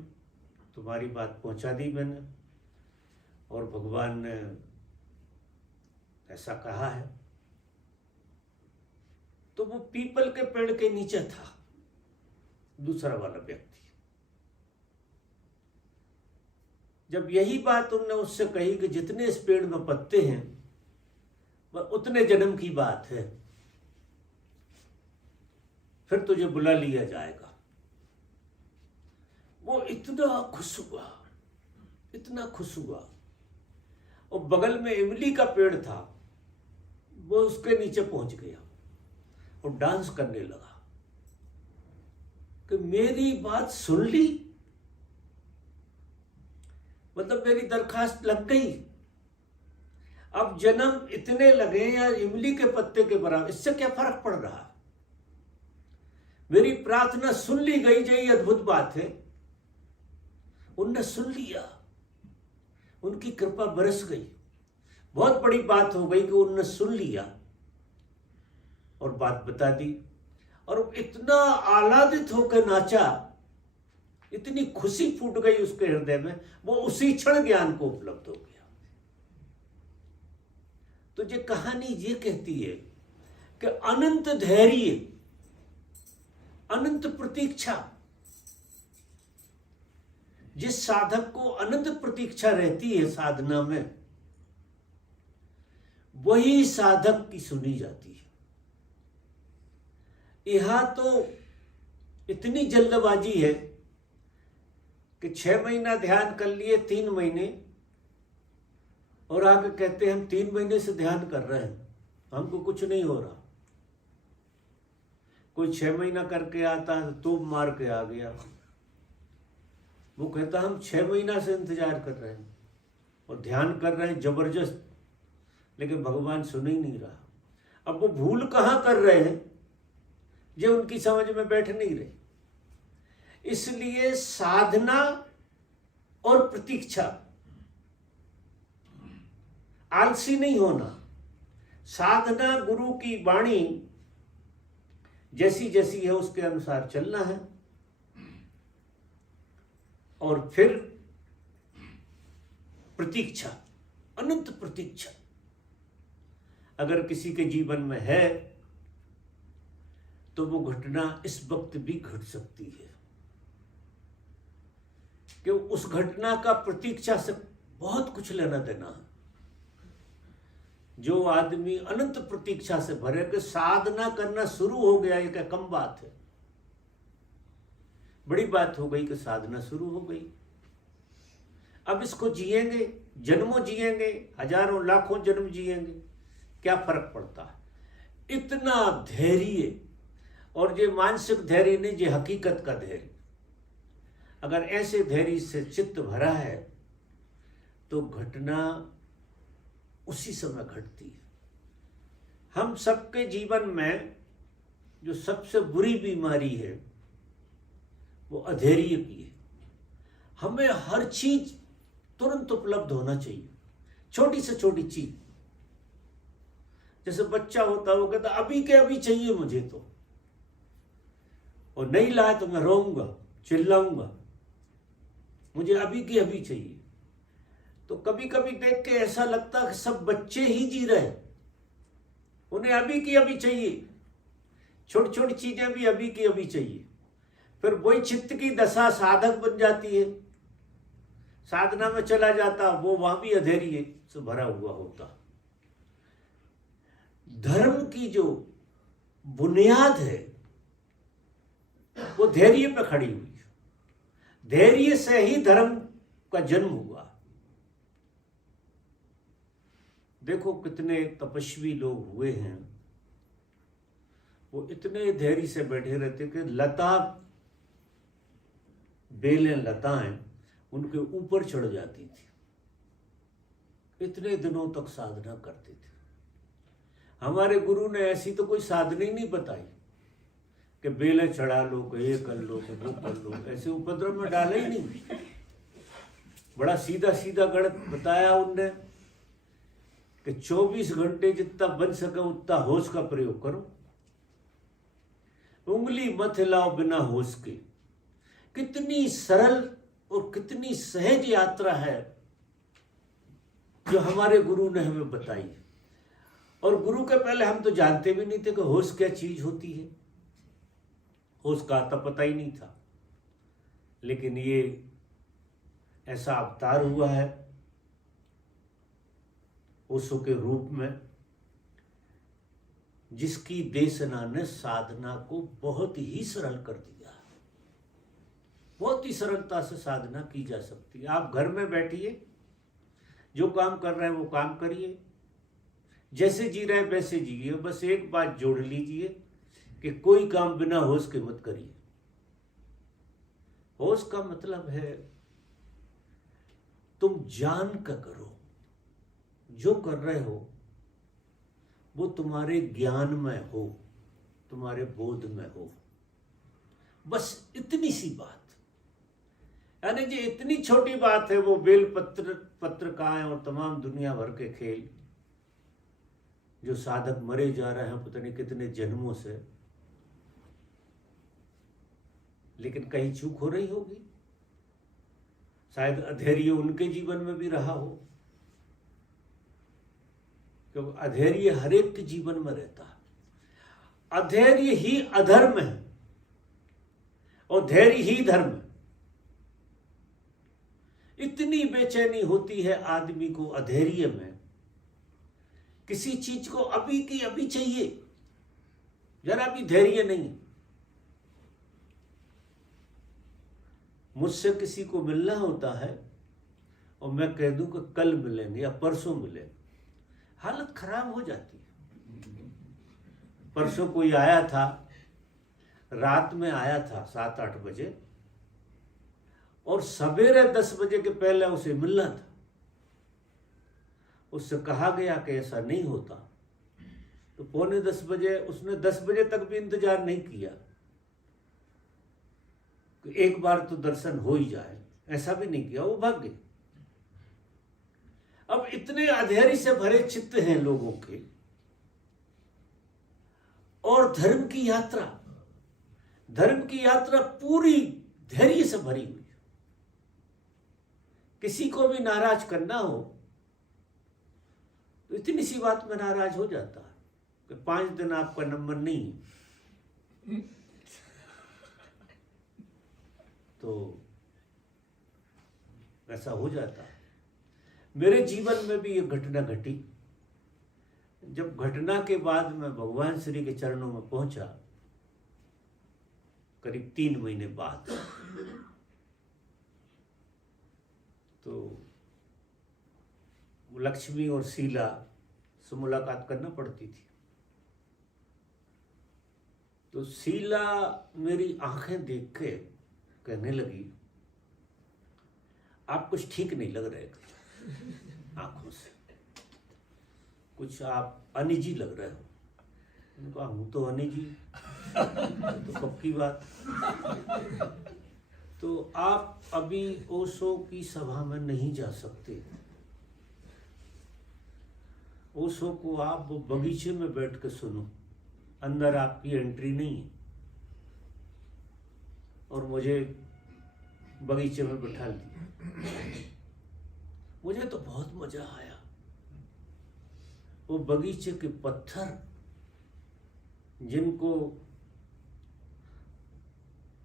तुम्हारी बात पहुंचा दी मैंने और भगवान ने ऐसा कहा है। तो वो पीपल के पेड़ के नीचे था दूसरा वाला व्यक्ति। जब यही बात उन्होंने उससे कही कि जितने इस पेड़ में पत्ते हैं वह उतने जन्म की बात है, फिर तुझे बुला लिया जाएगा। वो इतना खुश हुआ, इतना खुश हुआ। और बगल में इमली का पेड़ था, वो उसके नीचे पहुंच गया और डांस करने लगा कि मेरी बात सुन ली, मतलब मेरी दरखास्त लग गई। अब जन्म इतने लगे या इमली के पत्ते के बराबर, इससे क्या फर्क पड़ रहा? मेरी प्रार्थना सुन ली गई, यही अद्भुत बात है। उनने सुन लिया, उनकी कृपा बरस गई। बहुत बड़ी बात हो गई कि उनने सुन लिया और बात बता दी। और इतना आह्लादित होकर नाचा, इतनी खुशी फूट गई उसके हृदय में, वो उसी क्षण ज्ञान को उपलब्ध हो गया। तो ये कहानी ये कहती है कि अनंत धैर्य, अनंत प्रतीक्षा, जिस साधक को अनंत प्रतीक्षा रहती है साधना में, वही साधक की सुनी जाती है। यहां तो इतनी जल्दबाजी है कि 6 महीना ध्यान कर लिए, 3 महीने, और आके कहते हैं हम 3 महीने से ध्यान कर रहे हैं, हमको कुछ नहीं हो रहा। कोई 6 महीना करके आता है तो मार के आ गया, वो कहता हम 6 महीना से इंतजार कर रहे हैं और ध्यान कर रहे हैं जबरदस्त, लेकिन भगवान सुन ही नहीं रहा। अब वो भूल कहाँ कर रहे हैं, जो उनकी समझ में बैठ नहीं रही। इसलिए साधना और प्रतीक्षा, आलसी नहीं होना। साधना गुरु की वाणी जैसी जैसी है उसके अनुसार चलना है। और फिर प्रतीक्षा, अनंत प्रतीक्षा अगर किसी के जीवन में है तो वो घटना इस वक्त भी घट सकती है कि उस घटना का प्रतीक्षा से बहुत कुछ लेना देना है। जो आदमी अनंत प्रतीक्षा से भरे कि साधना करना शुरू हो गया, ये क्या कम बात है? बड़ी बात हो गई कि साधना शुरू हो गई, अब इसको जिएंगे, जन्मों जिएंगे, हजारों लाखों जन्म जिएंगे, क्या फर्क पड़ता है? इतना धैर्य, और ये मानसिक धैर्य नहीं, ये हकीकत का धैर्य। अगर ऐसे धैर्य से चित्त भरा है तो घटना उसी समय घटती है। हम सबके जीवन में जो सबसे बुरी बीमारी है वो अधैर्य की है। हमें हर चीज तुरंत उपलब्ध होना चाहिए, छोटी से छोटी चीज। जैसे बच्चा होता है वो कहता अभी के अभी चाहिए मुझे तो, और नहीं लाए तो मैं रोऊंगा, चिल्लाऊंगा, मुझे अभी के अभी चाहिए। तो कभी कभी देख के ऐसा लगता है कि सब बच्चे ही जी रहे, उन्हें अभी की अभी चाहिए, छोटी छोटी चीजें भी अभी की अभी चाहिए। फिर वही चित्त की दशा साधक बन जाती है, साधना में चला जाता, वो वहां भी अधैर्य से भरा हुआ होता। धर्म की जो बुनियाद है वो धैर्य पे खड़ी हुई है। धैर्य से ही धर्म का जन्म हुआ। देखो कितने तपस्वी लोग हुए हैं, वो इतने धैर्य से बैठे रहते कि लता, बेलें, लताएं उनके ऊपर चढ़ जाती थी, इतने दिनों तक साधना करते थे। हमारे गुरु ने ऐसी तो कोई साधना ही नहीं बताई कि बेलें चढ़ा लो, कि ये कर लो, कि वो कर लो, ऐसे उपद्रव में डाला ही नहीं। बड़ा सीधा सीधा गणित बताया उनने कि 24 घंटे जितना बन सके उतना होश का प्रयोग करो, उंगली मत हिलाओ बिना होश के। कितनी सरल और कितनी सहज यात्रा है जो हमारे गुरु ने हमें बताई। और गुरु के पहले हम तो जानते भी नहीं थे कि होश क्या चीज होती है, होश का तो पता ही नहीं था। लेकिन ये ऐसा अवतार हुआ है ओशो के रूप में, जिसकी देशना ने साधना को बहुत ही सरल कर दिया। बहुत ही सरलता से साधना की जा सकती है। आप घर में बैठिए, जो काम कर रहे हैं वो काम करिए, जैसे जी रहे हैं वैसे जिए। बस एक बात जोड़ लीजिए कि कोई काम बिना होश के मत करिए। होश का मतलब है तुम जान कर करो, जो कर रहे हो वो तुम्हारे ज्ञान में हो, तुम्हारे बोध में हो, बस इतनी सी बात। यानी जो इतनी छोटी बात है वो बेल पत्रिकाएं और तमाम दुनिया भर के खेल, जो साधक मरे जा रहे हैं पता नहीं कितने जन्मों से, लेकिन कहीं चूक हो रही होगी, शायद अधैर्य उनके जीवन में भी रहा हो, क्योंकि अधैर्य हर एक के जीवन में रहता है। अधैर्य ही अधर्म है और धैर्य ही धर्म है। इतनी बेचैनी होती है आदमी को अधैर्य में, किसी चीज को अभी की अभी चाहिए, जरा भी धैर्य नहीं। मुझसे किसी को मिलना होता है और मैं कह दूं कि कल मिलेंगे या परसों मिलेंगे, हालत खराब हो जाती है। परसों कोई आया था, रात में आया था 7-8 बजे, और सवेरे 10 बजे के पहले उसे मिलना था। उससे कहा गया कि ऐसा नहीं होता, तो 9:45 बजे उसने 10 बजे तक भी इंतजार नहीं किया कि एक बार तो दर्शन हो ही जाए, ऐसा भी नहीं किया, वो भाग गए। अब इतने अधैर्य से भरे चित्त हैं लोगों के, और धर्म की यात्रा पूरी धैर्य से भरी हुई। किसी को भी नाराज करना हो तो इतनी सी बात में नाराज हो जाता है कि 5 दिन आपका नंबर नहीं है। तो ऐसा हो जाता है। मेरे जीवन में भी ये घटना घटी। जब घटना के बाद मैं भगवान श्री के चरणों में पहुंचा, करीब 3 महीने बाद, तो लक्ष्मी और शीला से मुलाकात करना पड़ती थी। तो शीला मेरी आंखें देख के कहने लगी, आप कुछ ठीक नहीं लग रहे आंखों से, कुछ आप अनिजी लग रहे हो। मैंने कहा हूँ तो अनिजी, तो कब की बात। तो आप अभी ओशो की सभा में नहीं जा सकते। ओशो को आप वो बगीचे में बैठ के सुनो, अंदर आपकी एंट्री नहीं है। और मुझे बगीचे में बैठा दिया। मुझे तो बहुत मजा आया। वो बगीचे के पत्थर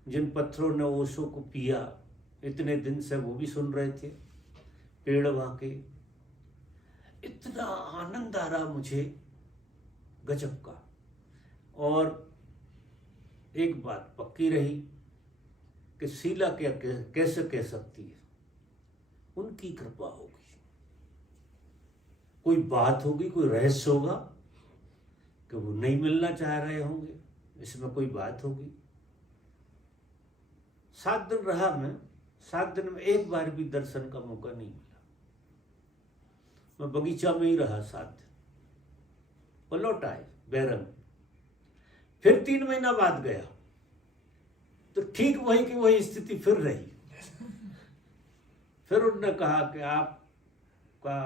जिन पत्थरों ने ओशो को पिया, इतने दिन से वो भी सुन रहे थे, पेड़ वहां के। इतना आनंद आ रहा मुझे, गजब का। और एक बात पक्की रही कि शीला कैसे कह सकती है, उनकी कृपा होगी। कोई बात होगी, कोई रहस्य होगा कि वो नहीं मिलना चाह रहे होंगे, इसमें कोई बात होगी। 7 दिन रहा मैं, 7 दिन में एक बार भी दर्शन का मौका नहीं मिला। मैं बगीचा में ही रहा 7 दिन, वो लौट आए बैरंग। फिर 3 महीना बाद गया तो ठीक वही की वही स्थिति फिर रही। फिर उन्होंने कहा कि आपका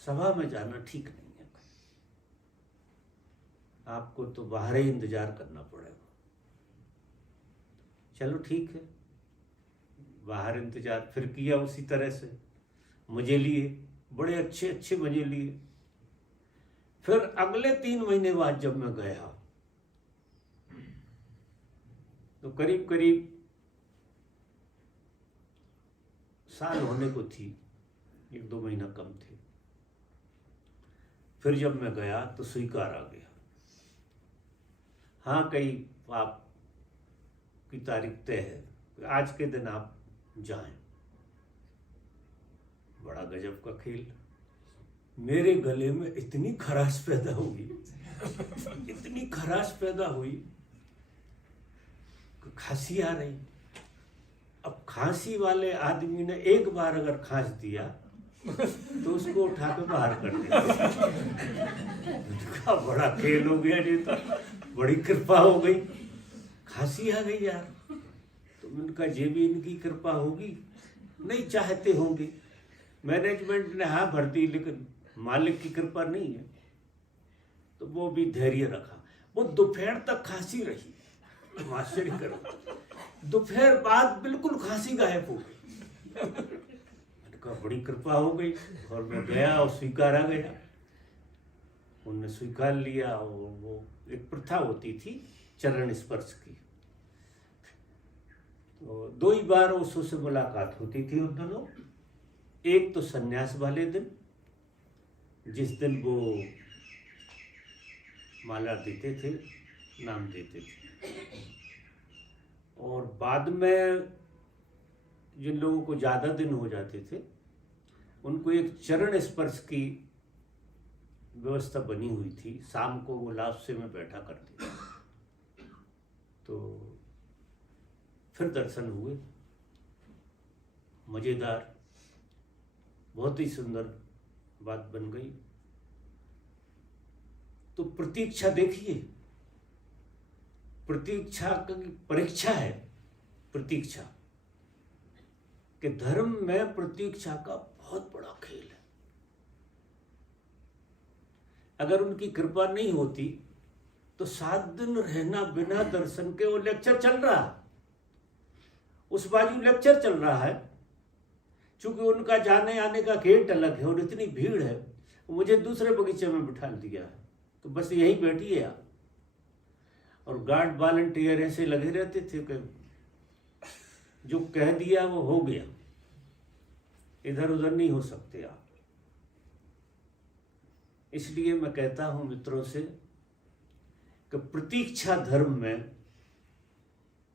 सभा में जाना ठीक नहीं है, आपको तो बाहर ही इंतजार करना पड़ेगा। चलो ठीक है, बाहर इंतजार फिर किया उसी तरह से। मजे लिए, बड़े अच्छे अच्छे मजे लिए। फिर अगले 3 महीने बाद जब मैं गया तो करीब करीब साल होने को थी, 1-2 महीना कम थे। फिर जब मैं गया तो स्वीकार आ गया। हाँ, कई आप की तारीख तय है, आज के दिन आप जाएं। बड़ा गजब का खेल। मेरे गले में इतनी खराश पैदा हुई, इतनी खराश पैदा हुई कि खांसी आ रही। अब खांसी वाले आदमी ने एक बार अगर खांस दिया तो उसको उठा के बाहर कर देते। बड़ा खेल हो गया ये तो, बड़ी कृपा हो गई। खांसी आ गई यार, तो मैंने कहा ये भी इनकी कृपा होगी, नहीं चाहते होंगे। मैनेजमेंट ने हाँ भर दी, लेकिन मालिक की कृपा नहीं है। तो वो भी धैर्य रखा। वो दोपहर तक खांसी रही, आश्चर्य करो। दोपहर बाद बिल्कुल खांसी गायब हो गई। मैंने कहा बड़ी कृपा हो गई। और मैं गया और स्वीकार आ गया। उन्होंने स्वीकार लिया। और वो एक प्रथा होती थी चरण स्पर्श की। तो 2 ही बार ओशो से मुलाकात होती थी उन दोनों। एक तो संन्यास वाले दिन, जिस दिन वो माला देते थे, नाम देते थे। और बाद में जिन लोगों को ज़्यादा दिन हो जाते थे, उनको एक चरण स्पर्श की व्यवस्था बनी हुई थी। शाम को वो लापसे में बैठा करते थे। तो फिर दर्शन हुए, मज़ेदार, बहुत ही सुंदर बात बन गई। तो प्रतीक्षा देखिए, प्रतीक्षा की परीक्षा है। प्रतीक्षा के धर्म में प्रतीक्षा का बहुत बड़ा खेल है। अगर उनकी कृपा नहीं होती तो 7 दिन रहना बिना दर्शन के। वो लेक्चर चल रहा है, उस बाजू लेक्चर चल रहा है, चूंकि उनका जाने आने का गेट अलग है और इतनी भीड़ है, मुझे दूसरे बगीचे में बिठा दिया है तो बस यहीं बैठिए आप। और गार्ड वॉलंटियर ऐसे लगे रहते थे कि जो कह दिया वो हो गया, इधर उधर नहीं हो सकते आप। इसलिए मैं कहता हूं मित्रों से कि प्रतीक्षा धर्म में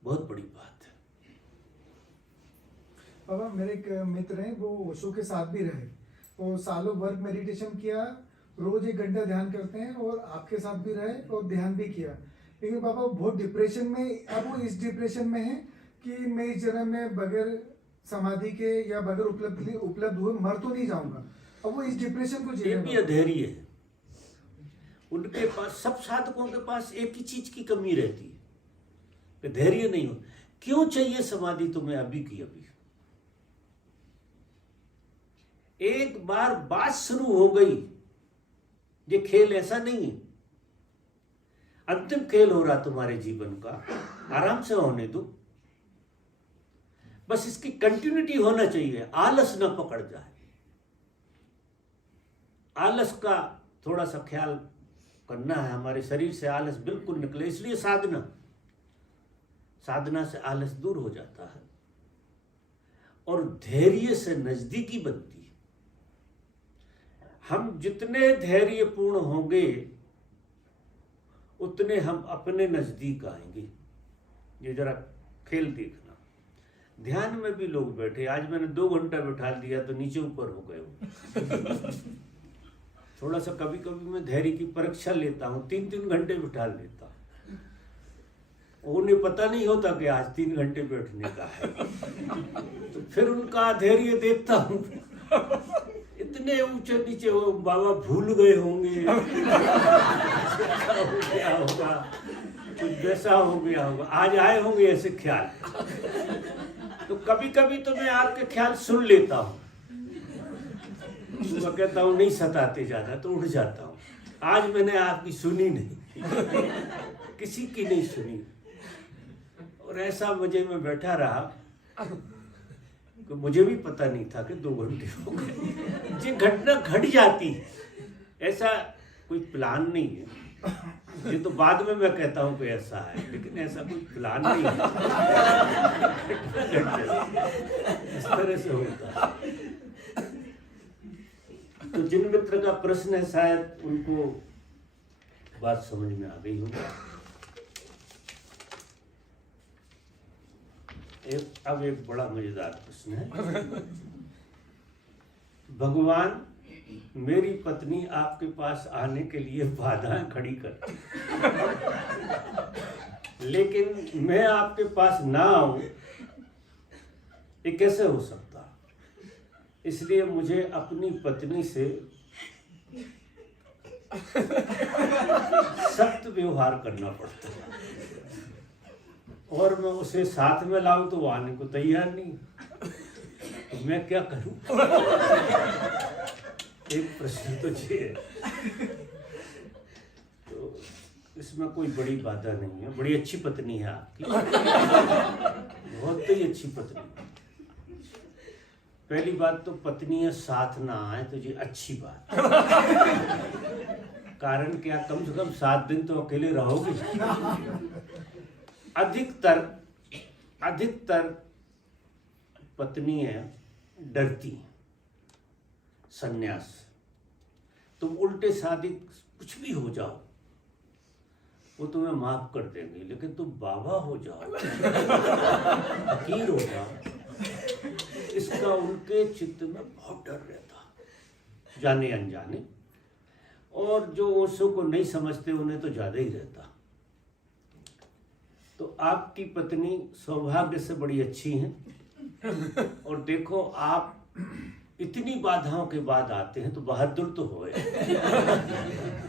बहुत बड़ी बात है। बाबा मेरे एक मित्र हैं, वो ओशो के साथ भी रहे, वो सालों वर्क मेडिटेशन किया, रोज 1 घंटा ध्यान करते हैं और आपके साथ भी रहे और ध्यान भी किया। लेकिन बाबा वो बहुत डिप्रेशन में, अब वो इस डिप्रेशन में है कि मैं इस जन्म में बगैर समाधि के या बगैर उपलब्ध हुए मर तो नहीं जाऊंगा। अब वो इस डिप्रेशन को ये भी अधैर्य है। उनके पास, सब साधकों के पास एक ही चीज की कमी रहती है कि धैर्य नहीं हो। क्यों चाहिए समाधि तुम्हें अभी की अभी? एक बार बात शुरू हो गई, ये खेल ऐसा नहीं है, अंतिम खेल हो रहा तुम्हारे जीवन का, आराम से होने दो। बस इसकी कंटिन्यूटी होना चाहिए, आलस ना पकड़ जाए। आलस का थोड़ा सा ख्याल करना है, हमारे शरीर से आलस बिल्कुल निकले। इसलिए साधना से आलस दूर हो जाता है और धैर्य से नजदीकी बनती है। हम जितने धैर्यपूर्ण होंगे उतने हम अपने नजदीक आएंगे। ये जरा खेल देखना, ध्यान में भी लोग बैठे, आज मैंने 2 घंटा बिठा दिया तो नीचे ऊपर हो गए हो। थोड़ा सा कभी कभी मैं धैर्य की परीक्षा लेता हूँ, 3-3 घंटे बिठा लेता हूँ। उन्हें पता नहीं होता कि आज 3 घंटे बैठने का है। तो फिर उनका धैर्य देखता हूँ, इतने ऊंचे नीचे, वो बाबा भूल गए होंगे, हो गया होगा, कुछ वैसा हो गया होगा, आज आए होंगे ऐसे ख्याल। तो कभी कभी तो मैं आपके ख्याल सुन लेता हूँ, मैं कहता हूँ नहीं सताते ज्यादा, तो उठ जाता हूँ। आज मैंने आपकी सुनी नहीं, किसी की नहीं सुनी, और ऐसा मजे में बैठा रहा कि मुझे भी पता नहीं था कि 2 घंटे हो गए। ये घटना घट जाती है, ऐसा कोई प्लान नहीं है। ये तो बाद में मैं कहता हूँ कि ऐसा है, लेकिन ऐसा कोई प्लान नहीं है, इस तरह से होता है। तो जिन मित्र का प्रश्न है, शायद उनको बात समझ में आ गई होगी। अब एक बड़ा मजेदार प्रश्न है। भगवान, मेरी पत्नी आपके पास आने के लिए बाधाएं खड़ी करती, लेकिन मैं आपके पास ना आऊं, ये कैसे हो सकता? इसलिए मुझे अपनी पत्नी से सख्त व्यवहार करना पड़ता है, और मैं उसे साथ में लाऊं तो वो आने को तैयार नहीं। तो मैं क्या करूं? एक प्रश्न तो ये है। तो इसमें कोई बड़ी बाधा नहीं है, बड़ी अच्छी पत्नी है आपकी, बहुत ही अच्छी पत्नी। पहली बात तो पत्नी साथ ना आए तो ये अच्छी बात। कारण क्या, कम से कम 7 दिन तो अकेले रहोगे। अधिकतर पत्नियां डरती हैं सन्यास। तुम उल्टे सादी कुछ भी हो जाओ, वो तुम्हें माफ कर देंगे, लेकिन तुम बाबा हो जाओ, फकीर हो जाओ, इसका उनके चित्त में बहुत डर रहता, जाने अनजाने। और जो ओशो को नहीं समझते उन्हें तो ज्यादा ही रहता। तो आपकी पत्नी सौभाग्य से बड़ी अच्छी हैं, और देखो आप इतनी बाधाओं के बाद आते हैं तो बहादुर तो होए।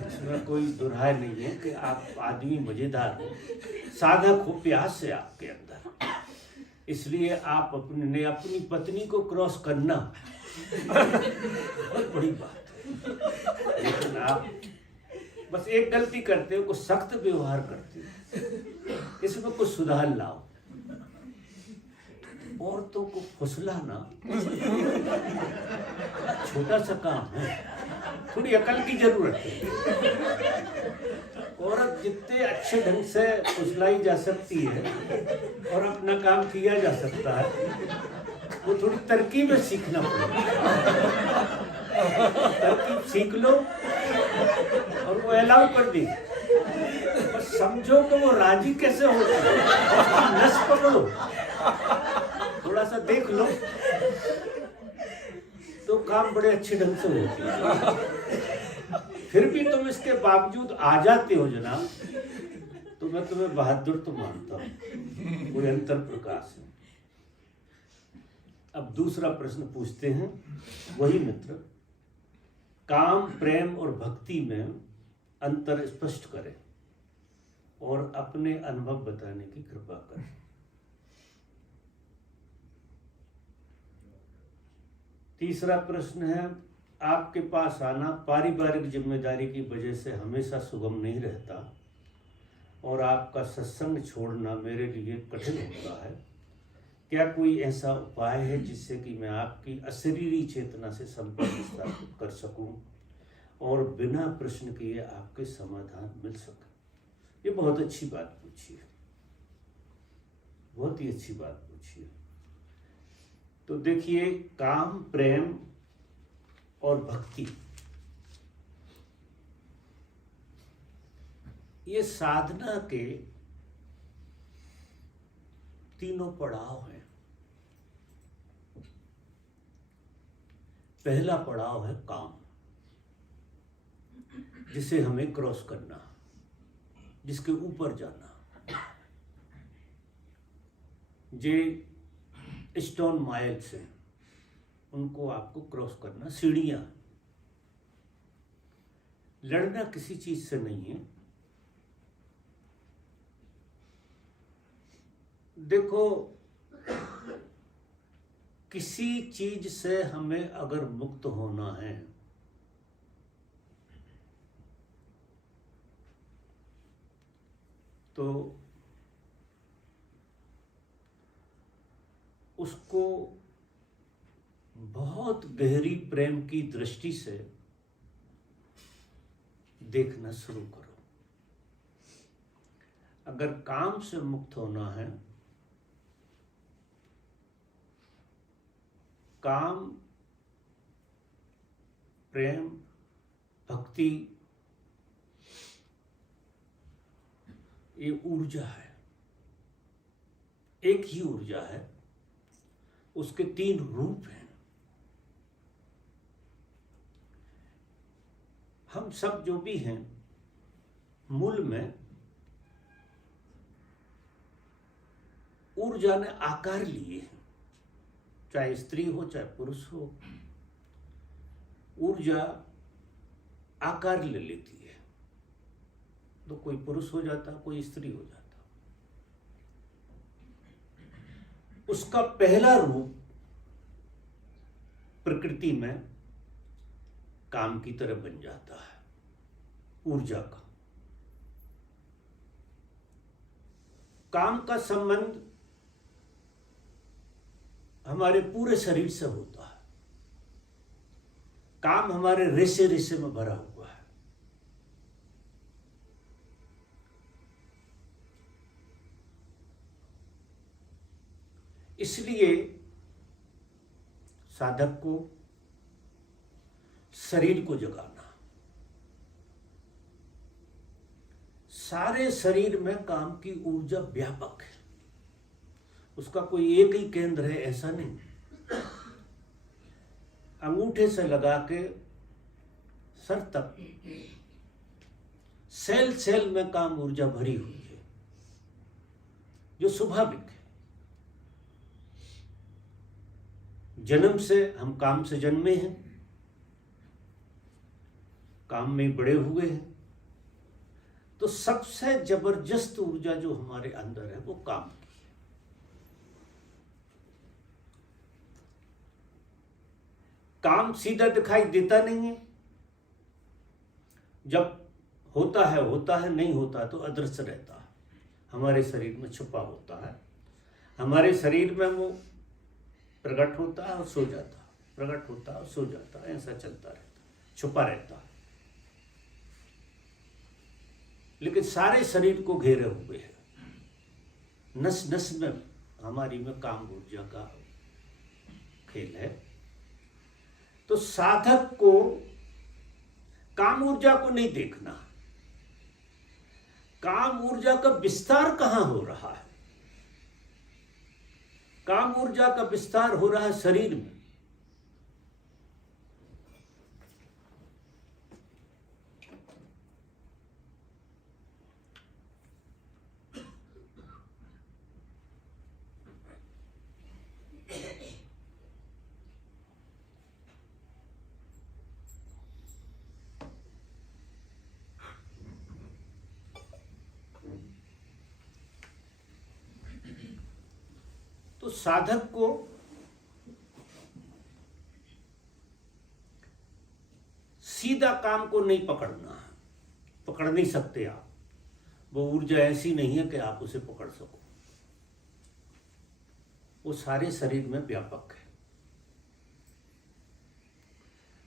इसमें कोई दुराय नहीं है कि आप आदमी मजेदार हो, साधक हो, प्यास है आपके अंदर। इसलिए आप अपनी पत्नी को क्रॉस करना बहुत बड़ी बात है। लेकिन आप बस एक गलती करते हो, कुछ सख्त व्यवहार करते हो, इसमें कुछ सुधार लाओ। औरतों को फुसलाना छोटा सा काम है, थोड़ी अकल की जरूरत है। औरत जितने अच्छे ढंग से फुसलाई जा सकती है और अपना काम किया जा सकता है, वो थोड़ी तरकीब सीखना पड़ेगा। तरकीब सीख लो और वो अलाउ कर दी, बस समझो कि वो राजी कैसे होती है, नस पकड़ो, थोड़ा सा देख लो तो काम बड़े अच्छे ढंग से होते हैं। फिर भी तुम इसके बावजूद आ जाते हो जनाब, तो मैं तुम्हें बहादुर तो मानता हूँ, कोई अंतर प्रकाश है। अब दूसरा प्रश्न पूछते हैं वही मित्र, काम, प्रेम और भक्ति में अंतर स्पष्ट करें और अपने अनुभव बताने की कृपा करें। तीसरा प्रश्न है, आपके पास आना पारिवारिक जिम्मेदारी की वजह से हमेशा सुगम नहीं रहता और आपका सत्संग छोड़ना मेरे लिए कठिन होता है। क्या कोई ऐसा उपाय है जिससे कि मैं आपकी अशरीरी चेतना से संपर्क स्थापित कर सकूं और बिना प्रश्न किए आपके समाधान मिल सके? ये बहुत अच्छी बात पूछी है, बहुत ही अच्छी बात पूछी है। तो देखिए, काम, प्रेम और भक्ति, ये साधना के तीनों पड़ाव हैं। पहला पड़ाव है काम, जिसे हमें क्रॉस करना, जिसके ऊपर जाना। जे स्टोन माइल्स हैं, उनको आपको क्रॉस करना, सीढ़ियां। लड़ना किसी चीज से नहीं है। देखो, किसी चीज से हमें अगर मुक्त होना है तो उसको बहुत गहरी प्रेम की दृष्टि से देखना शुरू करो। अगर काम से मुक्त होना है, काम, प्रेम, भक्ति, ये ऊर्जा है, एक ही ऊर्जा है, उसके तीन रूप हैं। हम सब जो भी हैं, मूल में ऊर्जा ने आकार लिए हैं, चाहे स्त्री हो चाहे पुरुष हो, ऊर्जा आकार ले लेती है। तो कोई पुरुष हो जाता, कोई स्त्री हो जाता। उसका पहला रूप प्रकृति में काम की तरह बन जाता है, ऊर्जा का। काम का संबंध हमारे पूरे शरीर से होता है। काम हमारे रेशे रेशे में भरा हुआ है। इसलिए साधक को शरीर को जगाना, सारे शरीर में काम की ऊर्जा व्यापक है, उसका कोई एक ही केंद्र है ऐसा नहीं। अंगूठे से लगा के सर तक सेल सेल में काम ऊर्जा भरी हुई है, जो स्वाभाविक है। जन्म से हम काम से जन्मे हैं, काम में बड़े हुए हैं, तो सबसे जबरदस्त ऊर्जा जो हमारे अंदर है वो काम की है। काम सीधा दिखाई देता नहीं है। जब होता है, नहीं होता तो अदृश्य रहता है, हमारे शरीर में छुपा होता है। हमारे शरीर में वो प्रकट होता है और सो जाता है, प्रकट होता है और सो जाता है, ऐसा चलता रहता है, छुपा रहता है। लेकिन सारे शरीर को घेरे हुए है, नस नस में हमारी में काम ऊर्जा का खेल है। तो साधक को काम ऊर्जा को नहीं देखना, काम ऊर्जा का विस्तार कहां हो रहा है। काम ऊर्जा का विस्तार हो रहा है शरीर में। तो साधक को सीधा काम को नहीं पकड़ना है, पकड़ नहीं सकते आप। वो ऊर्जा ऐसी नहीं है कि आप उसे पकड़ सको, वो सारे शरीर में व्यापक है।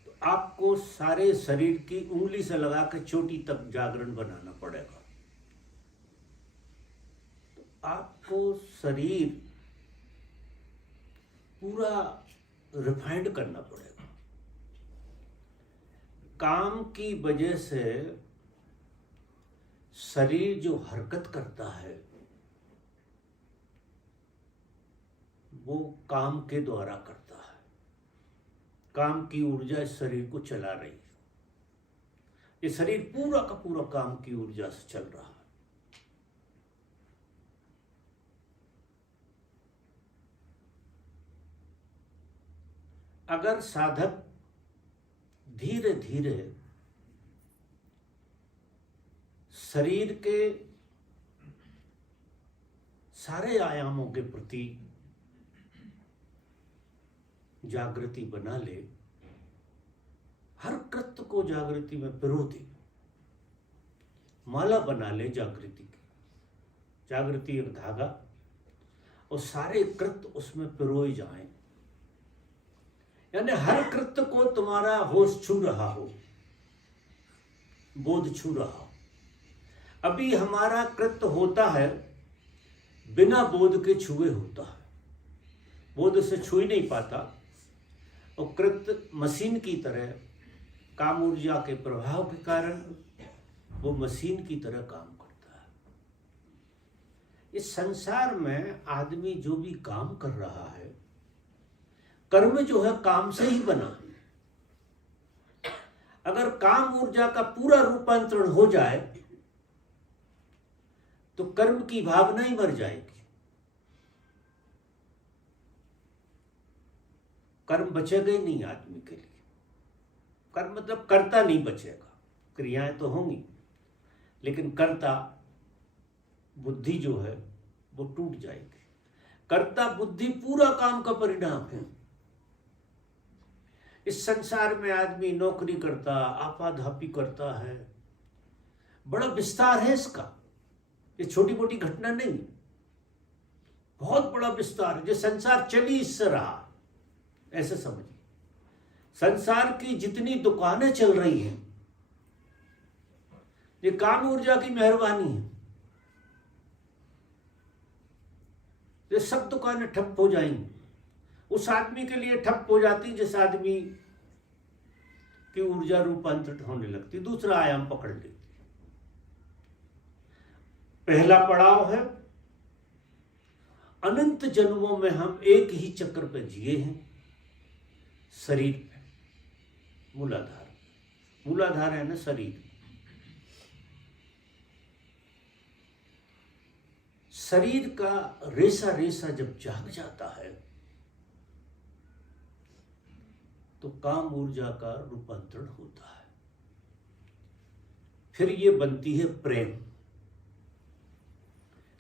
तो आपको सारे शरीर की उंगली से लगा के चोटी तक जागरण बनाना पड़ेगा। तो आपको शरीर पूरा रिफाइंड करना पड़ेगा। काम की वजह से शरीर जो हरकत करता है वो काम के द्वारा करता है। काम की ऊर्जा इस शरीर को चला रही है। ये शरीर पूरा का पूरा काम की ऊर्जा से चल रहा है। अगर साधक धीरे धीरे शरीर के सारे आयामों के प्रति जागृति बना ले, हर कृत्य को जागृति में पिरो दे, माला बना ले जागृति की। जागृति एक धागा और सारे कृत्य उसमें पिरोए जाएं, यानी हर कृत्य को तुम्हारा होश छू रहा हो, बोध छू रहा हो। अभी हमारा कृत्य होता है बिना बोध के छुए होता है, बोध से छू ही नहीं पाता। और कृत्य मशीन की तरह काम ऊर्जा के प्रभाव के कारण वो मशीन की तरह काम करता है। इस संसार में आदमी जो भी काम कर रहा है, कर्म जो है काम से ही बना। अगर काम ऊर्जा का पूरा रूपांतरण हो जाए तो कर्म की भावना ही मर जाएगी। कर्म बचेगा ही नहीं आदमी के लिए। कर्म मतलब कर्ता नहीं बचेगा, क्रियाएं तो होंगी लेकिन कर्ता बुद्धि जो है वो टूट जाएगी। कर्ता बुद्धि पूरा काम का परिणाम है। इस संसार में आदमी नौकरी करता, आपाधापी करता है, बड़ा विस्तार है इसका। ये छोटी मोटी घटना नहीं, बहुत बड़ा विस्तार है। जो संसार चली इससे रहा, ऐसे समझिए। संसार की जितनी दुकानें चल रही हैं ये काम ऊर्जा की मेहरबानी है। ये सब दुकानें ठप हो जाएंगी, उस आदमी के लिए ठप हो जाती जिस आदमी की ऊर्जा रूपांतरित होने लगती, दूसरा आयाम पकड़ लेती। पहला पड़ाव है अनंत जन्मों में हम एक ही चक्र पे जिए हैं, शरीर पे। मूलाधार, मूलाधार है ना शरीर। शरीर का रेशा रेशा जब जाग जाता है तो काम ऊर्जा का रूपांतरण होता है। फिर ये बनती है प्रेम।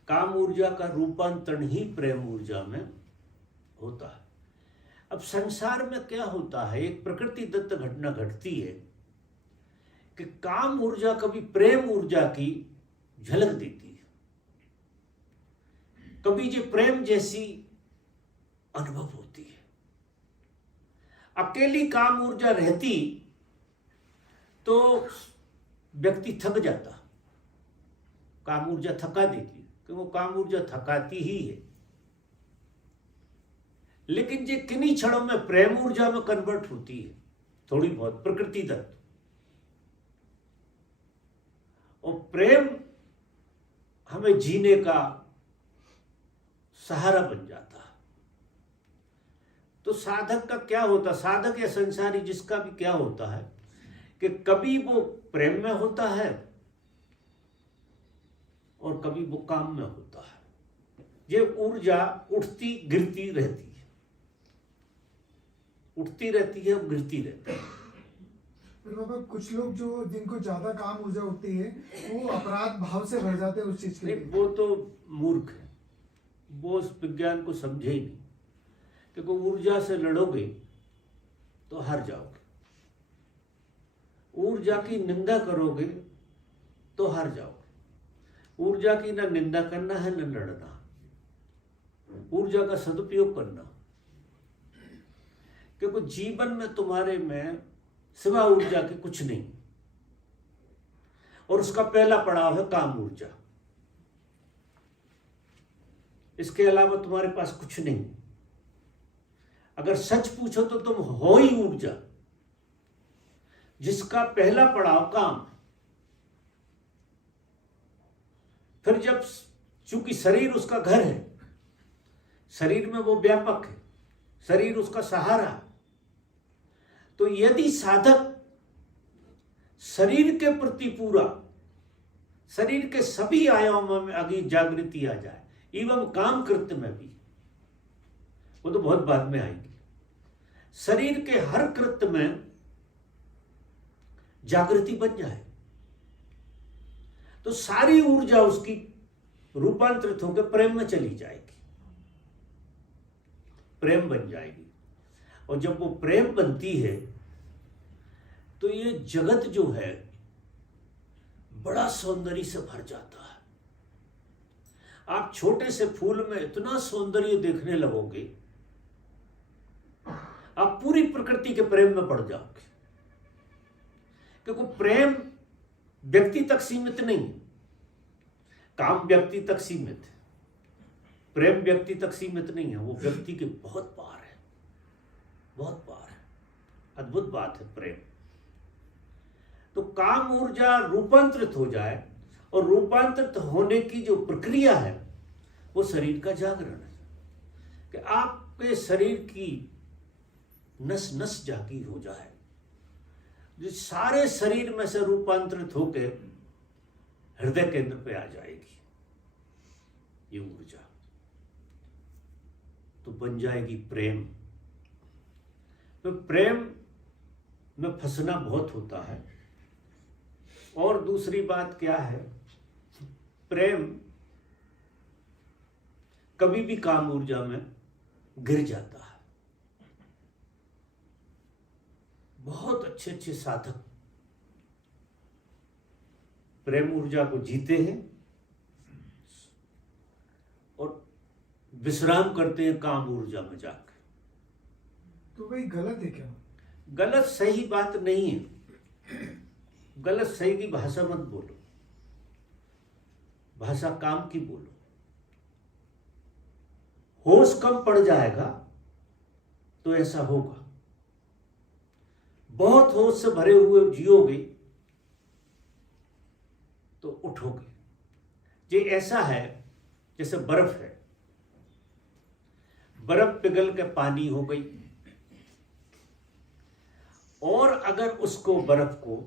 काम ऊर्जा का रूपांतरण ही प्रेम ऊर्जा में होता है। अब संसार में क्या होता है, एक प्रकृति दत्त घटना घटती है कि काम ऊर्जा कभी प्रेम ऊर्जा की झलक देती है, कभी जो प्रेम जैसी अनुभव होती है। अकेली काम ऊर्जा रहती तो व्यक्ति थक जाता, काम ऊर्जा थका देती, क्योंकि वो काम ऊर्जा थकाती ही है। लेकिन जो किन्हीं क्षणों में प्रेम ऊर्जा में कन्वर्ट होती है, थोड़ी बहुत प्रकृति दत्त, और प्रेम हमें जीने का सहारा बन जाता है। तो साधक का क्या होता, साधक या संसारी जिसका भी क्या होता है कि कभी वो प्रेम में होता है और कभी वो काम में होता है। ये ऊर्जा उठती गिरती रहती है, उठती रहती है और गिरती रहती है। फिर बाबा कुछ लोग जो जिनको ज्यादा काम ऊर्जा होती है वो अपराध भाव से भर जाते हैं उस चीज के नहीं, लिए। वो तो मूर्ख है, वो उस विज्ञान को समझे ही नहीं। क्योंकि ऊर्जा से लड़ोगे तो हार जाओगे, ऊर्जा की निंदा करोगे तो हार जाओगे। ऊर्जा की ना निंदा करना है न लड़ना, ऊर्जा का सदुपयोग करना। क्योंकि जीवन में तुम्हारे में सिवा ऊर्जा के कुछ नहीं, और उसका पहला पड़ाव है काम ऊर्जा। इसके अलावा तुम्हारे पास कुछ नहीं। अगर सच पूछो तो तुम हो ही ऊर्जा, जिसका पहला पड़ाव काम। फिर जब चूंकि शरीर उसका घर है, शरीर में वो व्यापक है, शरीर उसका सहारा, तो यदि साधक शरीर के प्रति पूरा, शरीर के सभी आयामों में अभी जागृति आ जाए, एवं काम कृत्य में भी, वो तो बहुत बाद में आएगी, शरीर के हर कृत्य में जागृति बन जाए, तो सारी ऊर्जा उसकी रूपांतरित होकर प्रेम में चली जाएगी, प्रेम बन जाएगी। और जब वो प्रेम बनती है तो ये जगत जो है बड़ा सौंदर्य से भर जाता है। आप छोटे से फूल में इतना सौंदर्य देखने लगोगे, आप पूरी प्रकृति के प्रेम में पड़ जाओगे। क्योंकि प्रेम व्यक्ति तक सीमित नहीं, काम व्यक्ति तक सीमित है, प्रेम व्यक्ति तक सीमित नहीं है, वो व्यक्ति के बहुत पार है, बहुत पार है। अद्भुत बात है प्रेम। तो काम ऊर्जा रूपांतरित हो जाए, और रूपांतरित होने की जो प्रक्रिया है वो शरीर का जागरण है, कि आपके शरीर की नस नस जागी हो जाए, जो सारे शरीर में से रूपांतरित होकर हृदय केंद्र पे आ जाएगी ये ऊर्जा, तो बन जाएगी प्रेम। तो प्रेम में फंसना बहुत होता है। और दूसरी बात क्या है, प्रेम कभी भी काम ऊर्जा में गिर जाता है। बहुत अच्छे अच्छे साधक प्रेम ऊर्जा को जीते हैं और विश्राम करते हैं काम ऊर्जा में जाकर। तो भाई गलत है क्या? गलत सही बात नहीं है, गलत सही की भाषा मत बोलो, भाषा काम की बोलो। होश कम पड़ जाएगा तो ऐसा होगा, बहुत होश से भरे हुए जियोगे तो उठोगे। ये ऐसा है जैसे बर्फ है, बर्फ पिघल के पानी हो गई, और अगर उसको बर्फ को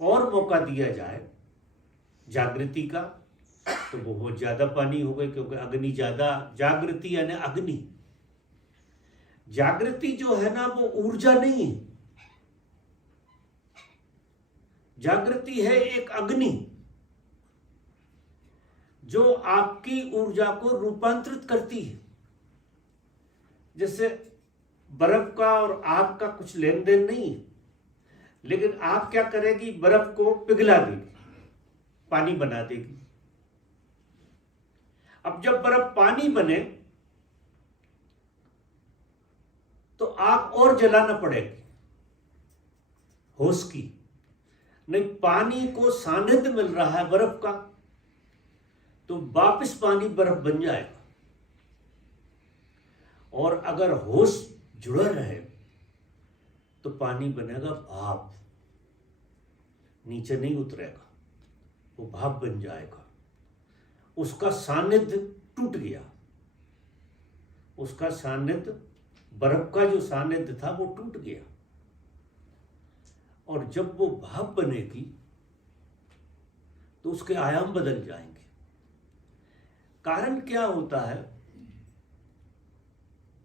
और मौका दिया जाए जागृति का, तो वो बहुत ज्यादा पानी हो गई, क्योंकि अग्नि ज्यादा, जागृति यानी अग्नि, जागृति जो है ना वो ऊर्जा नहीं है, जागृति है एक अग्नि जो आपकी ऊर्जा को रूपांतरित करती है। जैसे बर्फ का और आग का कुछ लेन देन नहीं है, लेकिन आप क्या करेगी, बर्फ को पिघला देगी, पानी बना देगी। अब जब बर्फ पानी बने तो आग और जलाना पड़ेगी होश की। नहीं, पानी को सानिध्य मिल रहा है बर्फ का, तो वापस पानी बर्फ बन जाएगा। और अगर होश जुड़ा रहे तो पानी बनेगा भाप, नीचे नहीं उतरेगा, वो भाप बन जाएगा। उसका सानिध्य टूट गया, उसका सानिध्य, बर्फ का जो सानिध्य था वो टूट गया। और जब वो भाप बनेगी तो उसके आयाम बदल जाएंगे। कारण क्या होता है,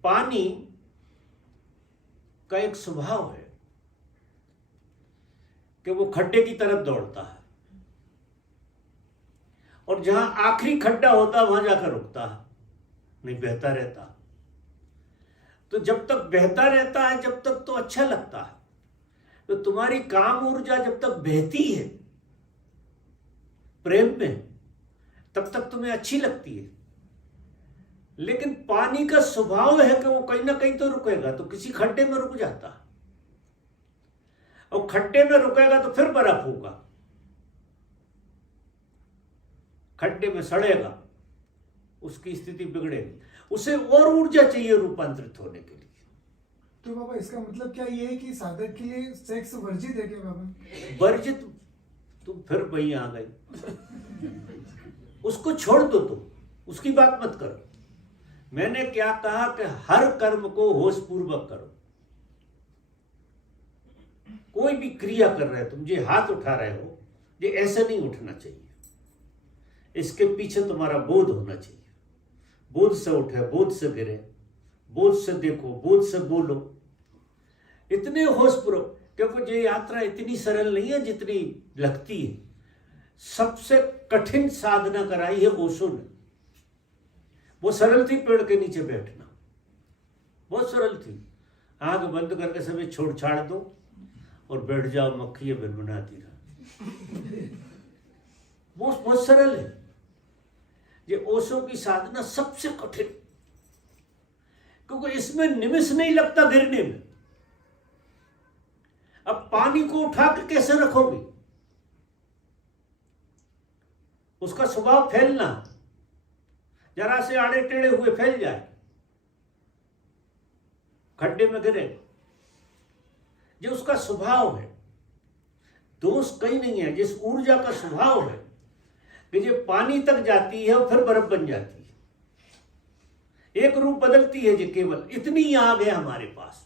पानी का एक स्वभाव है कि वो खड्डे की तरफ दौड़ता है, और जहां आखिरी खड्डा होता है वहां जाकर रुकता है, नहीं बहता रहता। तो जब तक बहता रहता है जब तक तो अच्छा लगता है। तो तुम्हारी काम ऊर्जा जब तक बहती है प्रेम में, तब तक तुम्हें अच्छी लगती है। लेकिन पानी का स्वभाव है कि वो कहीं ना कहीं तो रुकेगा, तो किसी खड्डे में रुक जाता है, और खड्डे में रुकेगा तो फिर बर्फ होगा, खड्डे में सड़ेगा, उसकी स्थिति बिगड़ेगी, उसे और ऊर्जा चाहिए रूपांतरित होने के लिए। तो बाबा इसका मतलब क्या ये है कि साधक के लिए सेक्स वर्जित है क्या बाबा? वर्जित, तुम फिर वही आ गए। उसको छोड़ दो, तुम उसकी बात मत करो। मैंने क्या कहा कि हर कर्म को होश पूर्वक करो। कोई भी क्रिया कर रहे हो, तुम जो हाथ उठा रहे हो, ये ऐसे नहीं उठना चाहिए, इसके पीछे तुम्हारा बोध होना चाहिए। बोध से उठे, बोध से गिरे, बोध से देखो, बोध से बोलो, इतने होशपूर्वक। क्योंकि ये यात्रा इतनी सरल नहीं है जितनी लगती है। सबसे कठिन साधना कराई है ओशो ने। वो सरल थी, पेड़ के नीचे बैठना बहुत सरल थी। आंख बंद करके सभी छोड़ छाड़ दो और बैठ जाओ, मक्खी भिनभिनाती रहा। वो बहुत सरल है। ये ओशो की साधना सबसे कठिन, क्योंकि इसमें निमिष नहीं लगता गिरने में। अब पानी को उठा के कैसे रखोगे? उसका स्वभाव फैलना, जरा से आड़े टेढ़े हुए फैल जाए, खड्डे में गिरे, जो उसका स्वभाव है। दोष कहीं नहीं है, जिस ऊर्जा का स्वभाव है कि ये पानी तक जाती है और फिर बर्फ बन जाती है, एक रूप बदलती है। जो केवल इतनी आग है हमारे पास।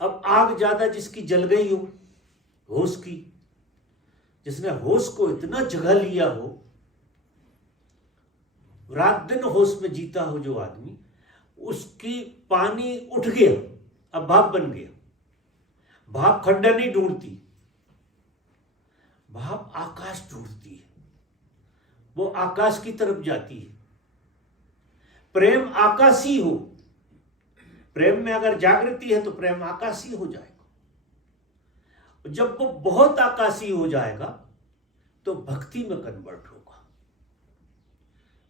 अब आग ज्यादा जिसकी जल गई हो, होश की, जिसने होश को इतना जगा लिया हो, रात दिन होश में जीता हो जो आदमी, उसकी पानी उठ गया, अब भाप बन गया। भाप खड्डा नहीं ढूंढती, भाप आकाश ढूंढती है, वो आकाश की तरफ जाती है। प्रेम आकाशी हो, प्रेम में अगर जागृति है तो प्रेम आकाशी हो जाएगा। जब वो बहुत आकाशी हो जाएगा तो भक्ति में कन्वर्ट होगा,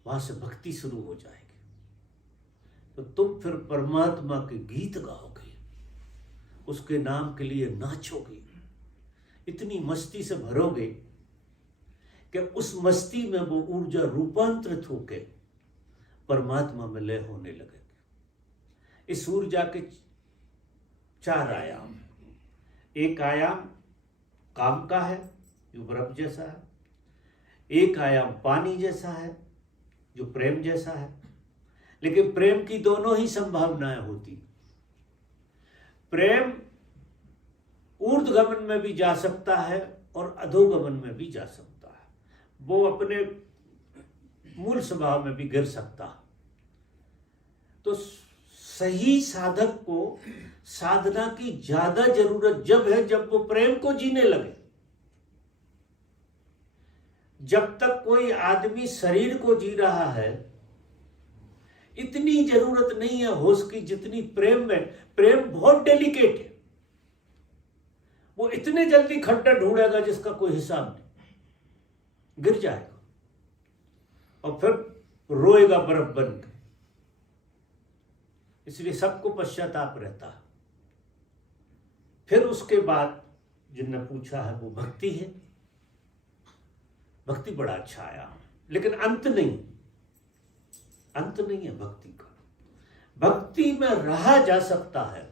वहां से भक्ति शुरू हो जाएगी। तो तुम फिर परमात्मा के गीत गाओगे, उसके नाम के लिए नाचोगे, इतनी मस्ती से भरोगे कि उस मस्ती में वो ऊर्जा रूपांतरित होकर परमात्मा में लय होने लगेगी। इस ऊर्जा के 4 आयाम हैं। एक आयाम काम का है जो बर्फ जैसा है, एक आयाम पानी जैसा है जो प्रेम जैसा है। लेकिन प्रेम की दोनों ही संभावनाएं होती। प्रेम ऊर्ध्वगमन में भी जा सकता है और अधोगमन में भी जा सकता है, वो अपने मूल स्वभाव में भी गिर सकता है। तो सही साधक को साधना की ज्यादा जरूरत जब है जब वो प्रेम को जीने लगे। जब तक कोई आदमी शरीर को जी रहा है, इतनी जरूरत नहीं है होश की जितनी प्रेम में। प्रेम बहुत डेलिकेट है, वो इतने जल्दी खड्डा ढूंढेगा जिसका कोई हिसाब नहीं, गिर जाएगा और फिर रोएगा बर्फ बन के। इसलिए सबको पश्चाताप रहता है। फिर उसके बाद जिनने पूछा है वो भक्ति है। भक्ति बड़ा अच्छा आया, लेकिन अंत नहीं, अंत नहीं है भक्ति का। भक्ति में रहा जा सकता है,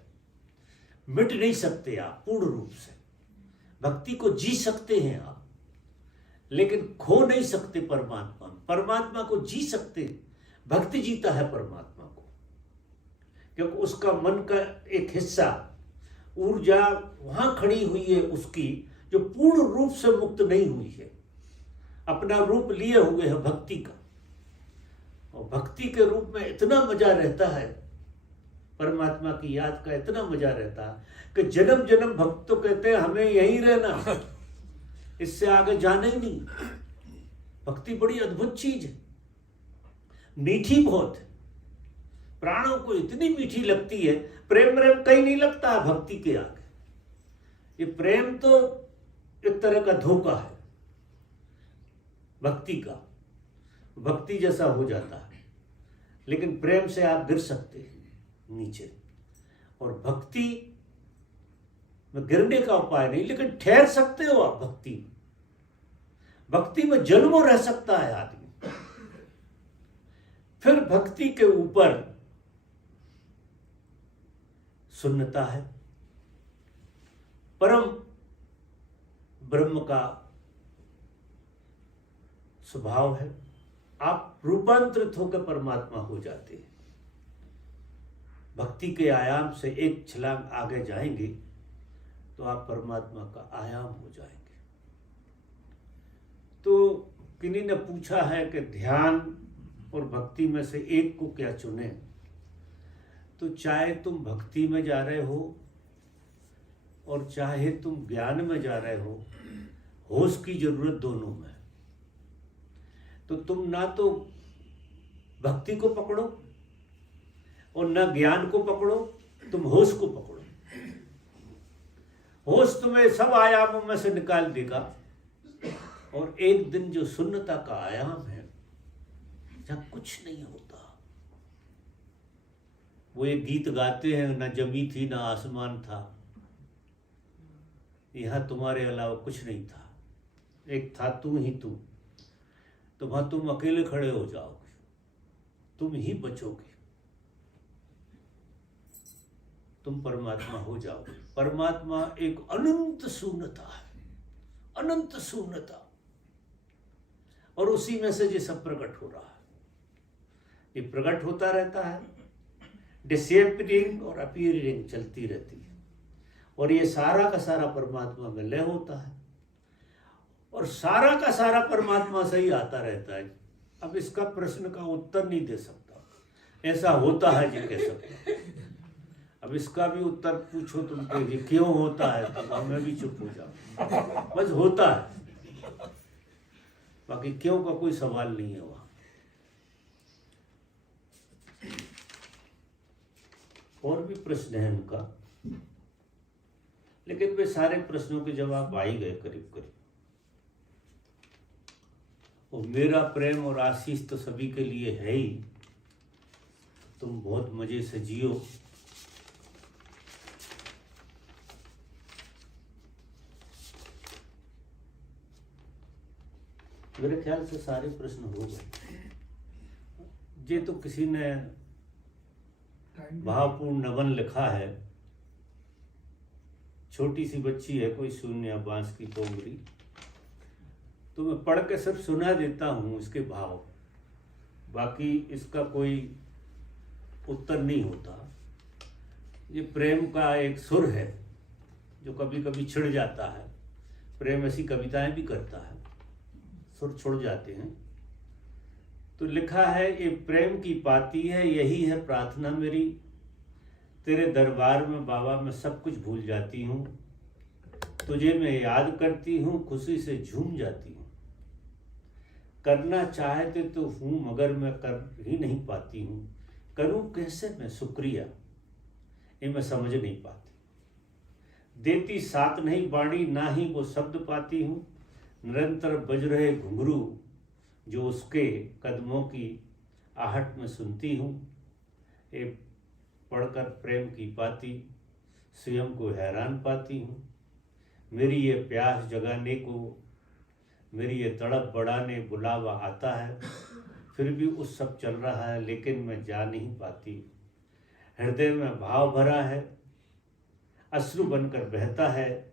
मिट नहीं सकते आप पूर्ण रूप से। भक्ति को जी सकते हैं आप, लेकिन खो नहीं सकते परमात्मा में। परमात्मा को जी सकते, भक्ति जीता है परमात्मा को, क्योंकि उसका मन का एक हिस्सा, ऊर्जा वहां खड़ी हुई है उसकी, जो पूर्ण रूप से मुक्त नहीं हुई है, अपना रूप लिए हुए है भक्ति का। और भक्ति के रूप में इतना मजा रहता है, परमात्मा की याद का इतना मजा रहता है कि जन्म जन्म भक्त तो कहते हैं हमें यहीं रहना, इससे आगे जाना ही नहीं। भक्ति बड़ी अद्भुत चीज है, मीठी बहुत है, प्राणों को इतनी मीठी लगती है। प्रेम प्रेम कहीं नहीं लगता है भक्ति के आगे। ये प्रेम तो एक तरह का धोखा है भक्ति का, भक्ति जैसा हो जाता है, लेकिन प्रेम से आप गिर सकते हैं नीचे। और भक्ति में गिरने का उपाय नहीं, लेकिन ठहर सकते हो आप भक्ति में। भक्ति में जन्मों रह सकता है आदमी। फिर भक्ति के ऊपर शून्यता है, परम ब्रह्म का स्वभाव है। आप रूपांतरित होकर परमात्मा हो जाते हैं। भक्ति के आयाम से एक छलांग आगे जाएंगे तो आप परमात्मा का आयाम हो जाएंगे। तो किन्हीं ने पूछा है कि ध्यान और भक्ति में से एक को क्या चुने। तो चाहे तुम भक्ति में जा रहे हो और चाहे तुम ज्ञान में जा रहे हो, होश की जरूरत दोनों में। तो तुम ना तो भक्ति को पकड़ो और ना ज्ञान को पकड़ो, तुम होश को पकड़ो। होश तुम्हें सब आयामों में से निकाल देगा, और एक दिन जो शून्यता का आयाम है, जहाँ कुछ नहीं होता। वो एक गीत गाते हैं, ना जमी थी ना आसमान था, यहाँ तुम्हारे अलावा कुछ नहीं था, एक था तू ही तू। तो वहां तुम अकेले खड़े हो जाओगे, तुम ही बचोगे, तुम परमात्मा हो जाओगे। परमात्मा एक अनंत शून्यता है, अनंत शून्यता, और उसी में से ये सब प्रकट हो रहा है। ये प्रकट होता रहता है, डिसअपीयरिंग और अपीयरिंग चलती रहती है, और ये सारा का सारा परमात्मा में लय होता है, और सारा का सारा परमात्मा से ही आता रहता है। अब इसका प्रश्न का उत्तर नहीं दे सकता, ऐसा होता है जी कह सकता। अब इसका भी उत्तर पूछो तुम कि क्यों होता है, तो मैं भी चुप हो जाऊं। बस होता है, बाकी क्यों का कोई सवाल नहीं है वहां। और भी प्रश्न है उनका, लेकिन वे सारे प्रश्नों के जवाब आ ही गए करीब करीब। और मेरा प्रेम और आशीष तो सभी के लिए है ही। तुम बहुत मजे से जियो। मेरे ख्याल से सारे प्रश्न हो गए। ये तो किसी ने भावपूर्ण नवन लिखा है। छोटी सी बच्ची है, कोई शून्य बांस की तोमरी, तो मैं पढ़ के सिर्फ सुना देता हूँ इसके भाव, बाकी इसका कोई उत्तर नहीं होता। ये प्रेम का एक सुर है जो कभी कभी छिड़ जाता है। प्रेम ऐसी कविताएं भी करता है, सुर छुड़ जाते हैं। तो लिखा है, ये प्रेम की पाती है, यही है प्रार्थना मेरी, तेरे दरबार में बाबा मैं सब कुछ भूल जाती हूँ, तुझे मैं याद करती हूँ, खुशी से झूम जाती हूँ, करना चाहते तो हूँ मगर मैं कर ही नहीं पाती हूँ, करूँ कैसे मैं शुक्रिया, ये मैं समझ नहीं पाती। देती साथ नहीं बाणी, ना ही वो शब्द पाती हूँ। निरंतर बज रहे घुंघरू जो उसके कदमों की आहट में सुनती हूँ। ये पढ़कर प्रेम की पाती स्वयं को हैरान पाती हूँ। मेरी ये प्यास जगाने को, मेरी ये तड़प बढ़ाने बुलावा आता है। फिर भी उस सब चल रहा है लेकिन मैं जा नहीं पाती। हृदय में भाव भरा है, अश्रु बनकर बहता है।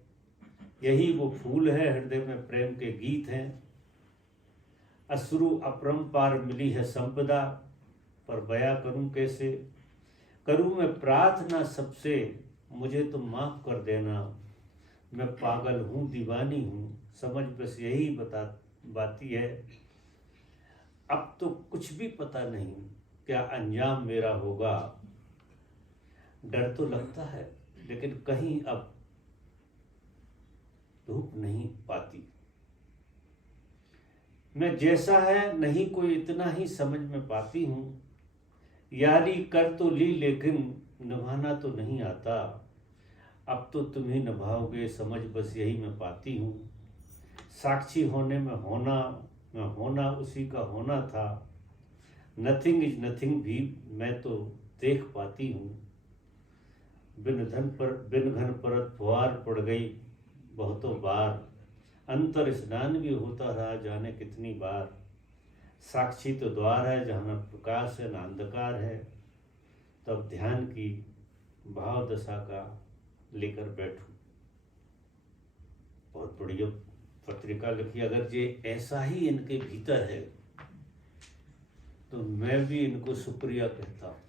यही वो फूल है, हृदय में प्रेम के गीत हैं। अश्रु अपरंपार मिली है संपदा, पर बयां करूं कैसे। करूं मैं प्रार्थना सबसे, मुझे तो माफ कर देना। मैं पागल हूँ, दीवानी हूँ, समझ बस यही बाती है। अब तो कुछ भी पता नहीं क्या अंजाम मेरा होगा। डर तो लगता है लेकिन कहीं अब धूप नहीं पाती। मैं जैसा है नहीं कोई इतना ही समझ में पाती हूँ। यारी कर तो ली लेकिन निभाना तो नहीं आता। अब तो तुम ही निभाओगे, समझ बस यही मैं पाती हूँ। साक्षी होने में होना, मैं होना उसी का होना था। नथिंग इज नथिंग भी मैं तो देख पाती हूँ। बिन घन परत फुहार पड़ गई बहुतों बार। अंतर स्नान भी होता रहा जाने कितनी बार। साक्षी तो द्वार है जहाँ न प्रकाश है न अंधकार है। तब ध्यान की भाव दशा का लेकर बैठूं। बहुत बढ़िया पत्रिका लिखी। अगर ये ऐसा ही इनके भीतर है तो मैं भी इनको शुक्रिया कहता हूँ।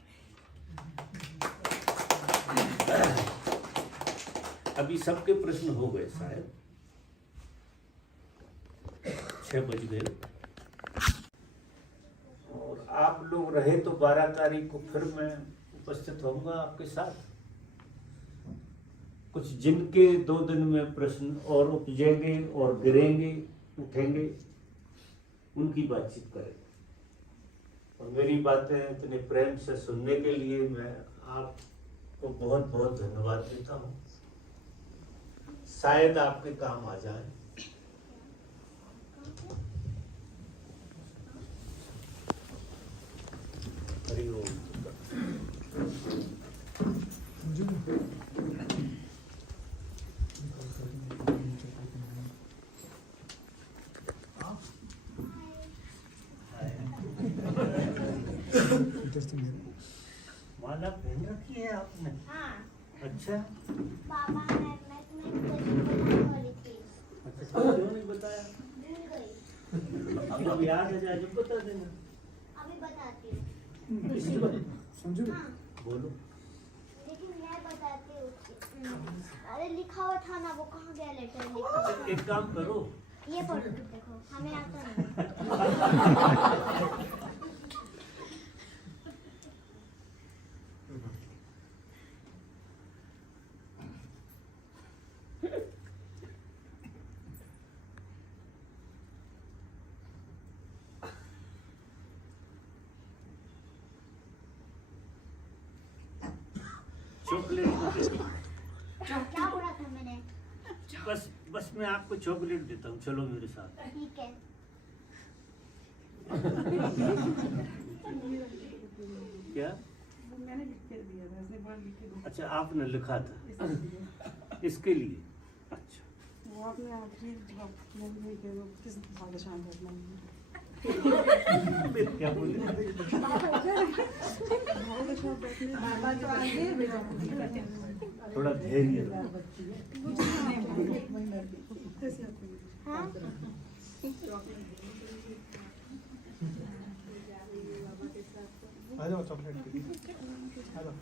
अभी सबके प्रश्न हो गए शायद, 6 बज गए। और आप लोग रहे तो 12 तारीख को फिर मैं उपस्थित होऊंगा आपके साथ। कुछ जिनके 2 दिन में प्रश्न और उपजेंगे और गिरेंगे उठेंगे, उनकी बातचीत करेंगे। और मेरी बातें इतने प्रेम से सुनने के लिए मैं आपको बहुत बहुत धन्यवाद देता हूँ। शायद आपके काम आ जाए। हरि ओम। माला पहन रखी है आपने? हाँ। अच्छा। पापा मैं तुम्हें बताने वाली थी। अच्छा, क्यों नहीं बताया? भूल गई। अब याद आ जाए जब बता देना। अभी बताती हूँ। समझो। हाँ। बोलो। लेकिन मैं बताती हूँ। अरे लिखा हुआ था ना, वो कहाँ गया लेटर लिखा हुआ था? एक काम करो, ये पढ़ो, देखो हमें आता नहीं। चॉकलेट क्या बोला था मैंने? बस मैं आपको चॉकलेट देता हूँ, चलो मेरे साथ। ठीक है। क्या? मैंने लिख के दिया था, उसने बाहर लिख के दिया। अच्छा, आपने लिखा था इसके लिए? अच्छा। वो आपने आखिरी जवाब नहीं किया, वो किस बादशाह करना है। क्या बोले? बादशाह बैठने बाबा तो आगे बेटा थोड़ा धैर्य। हाँ? आ जाओ चॉकलेट। आ जाओ।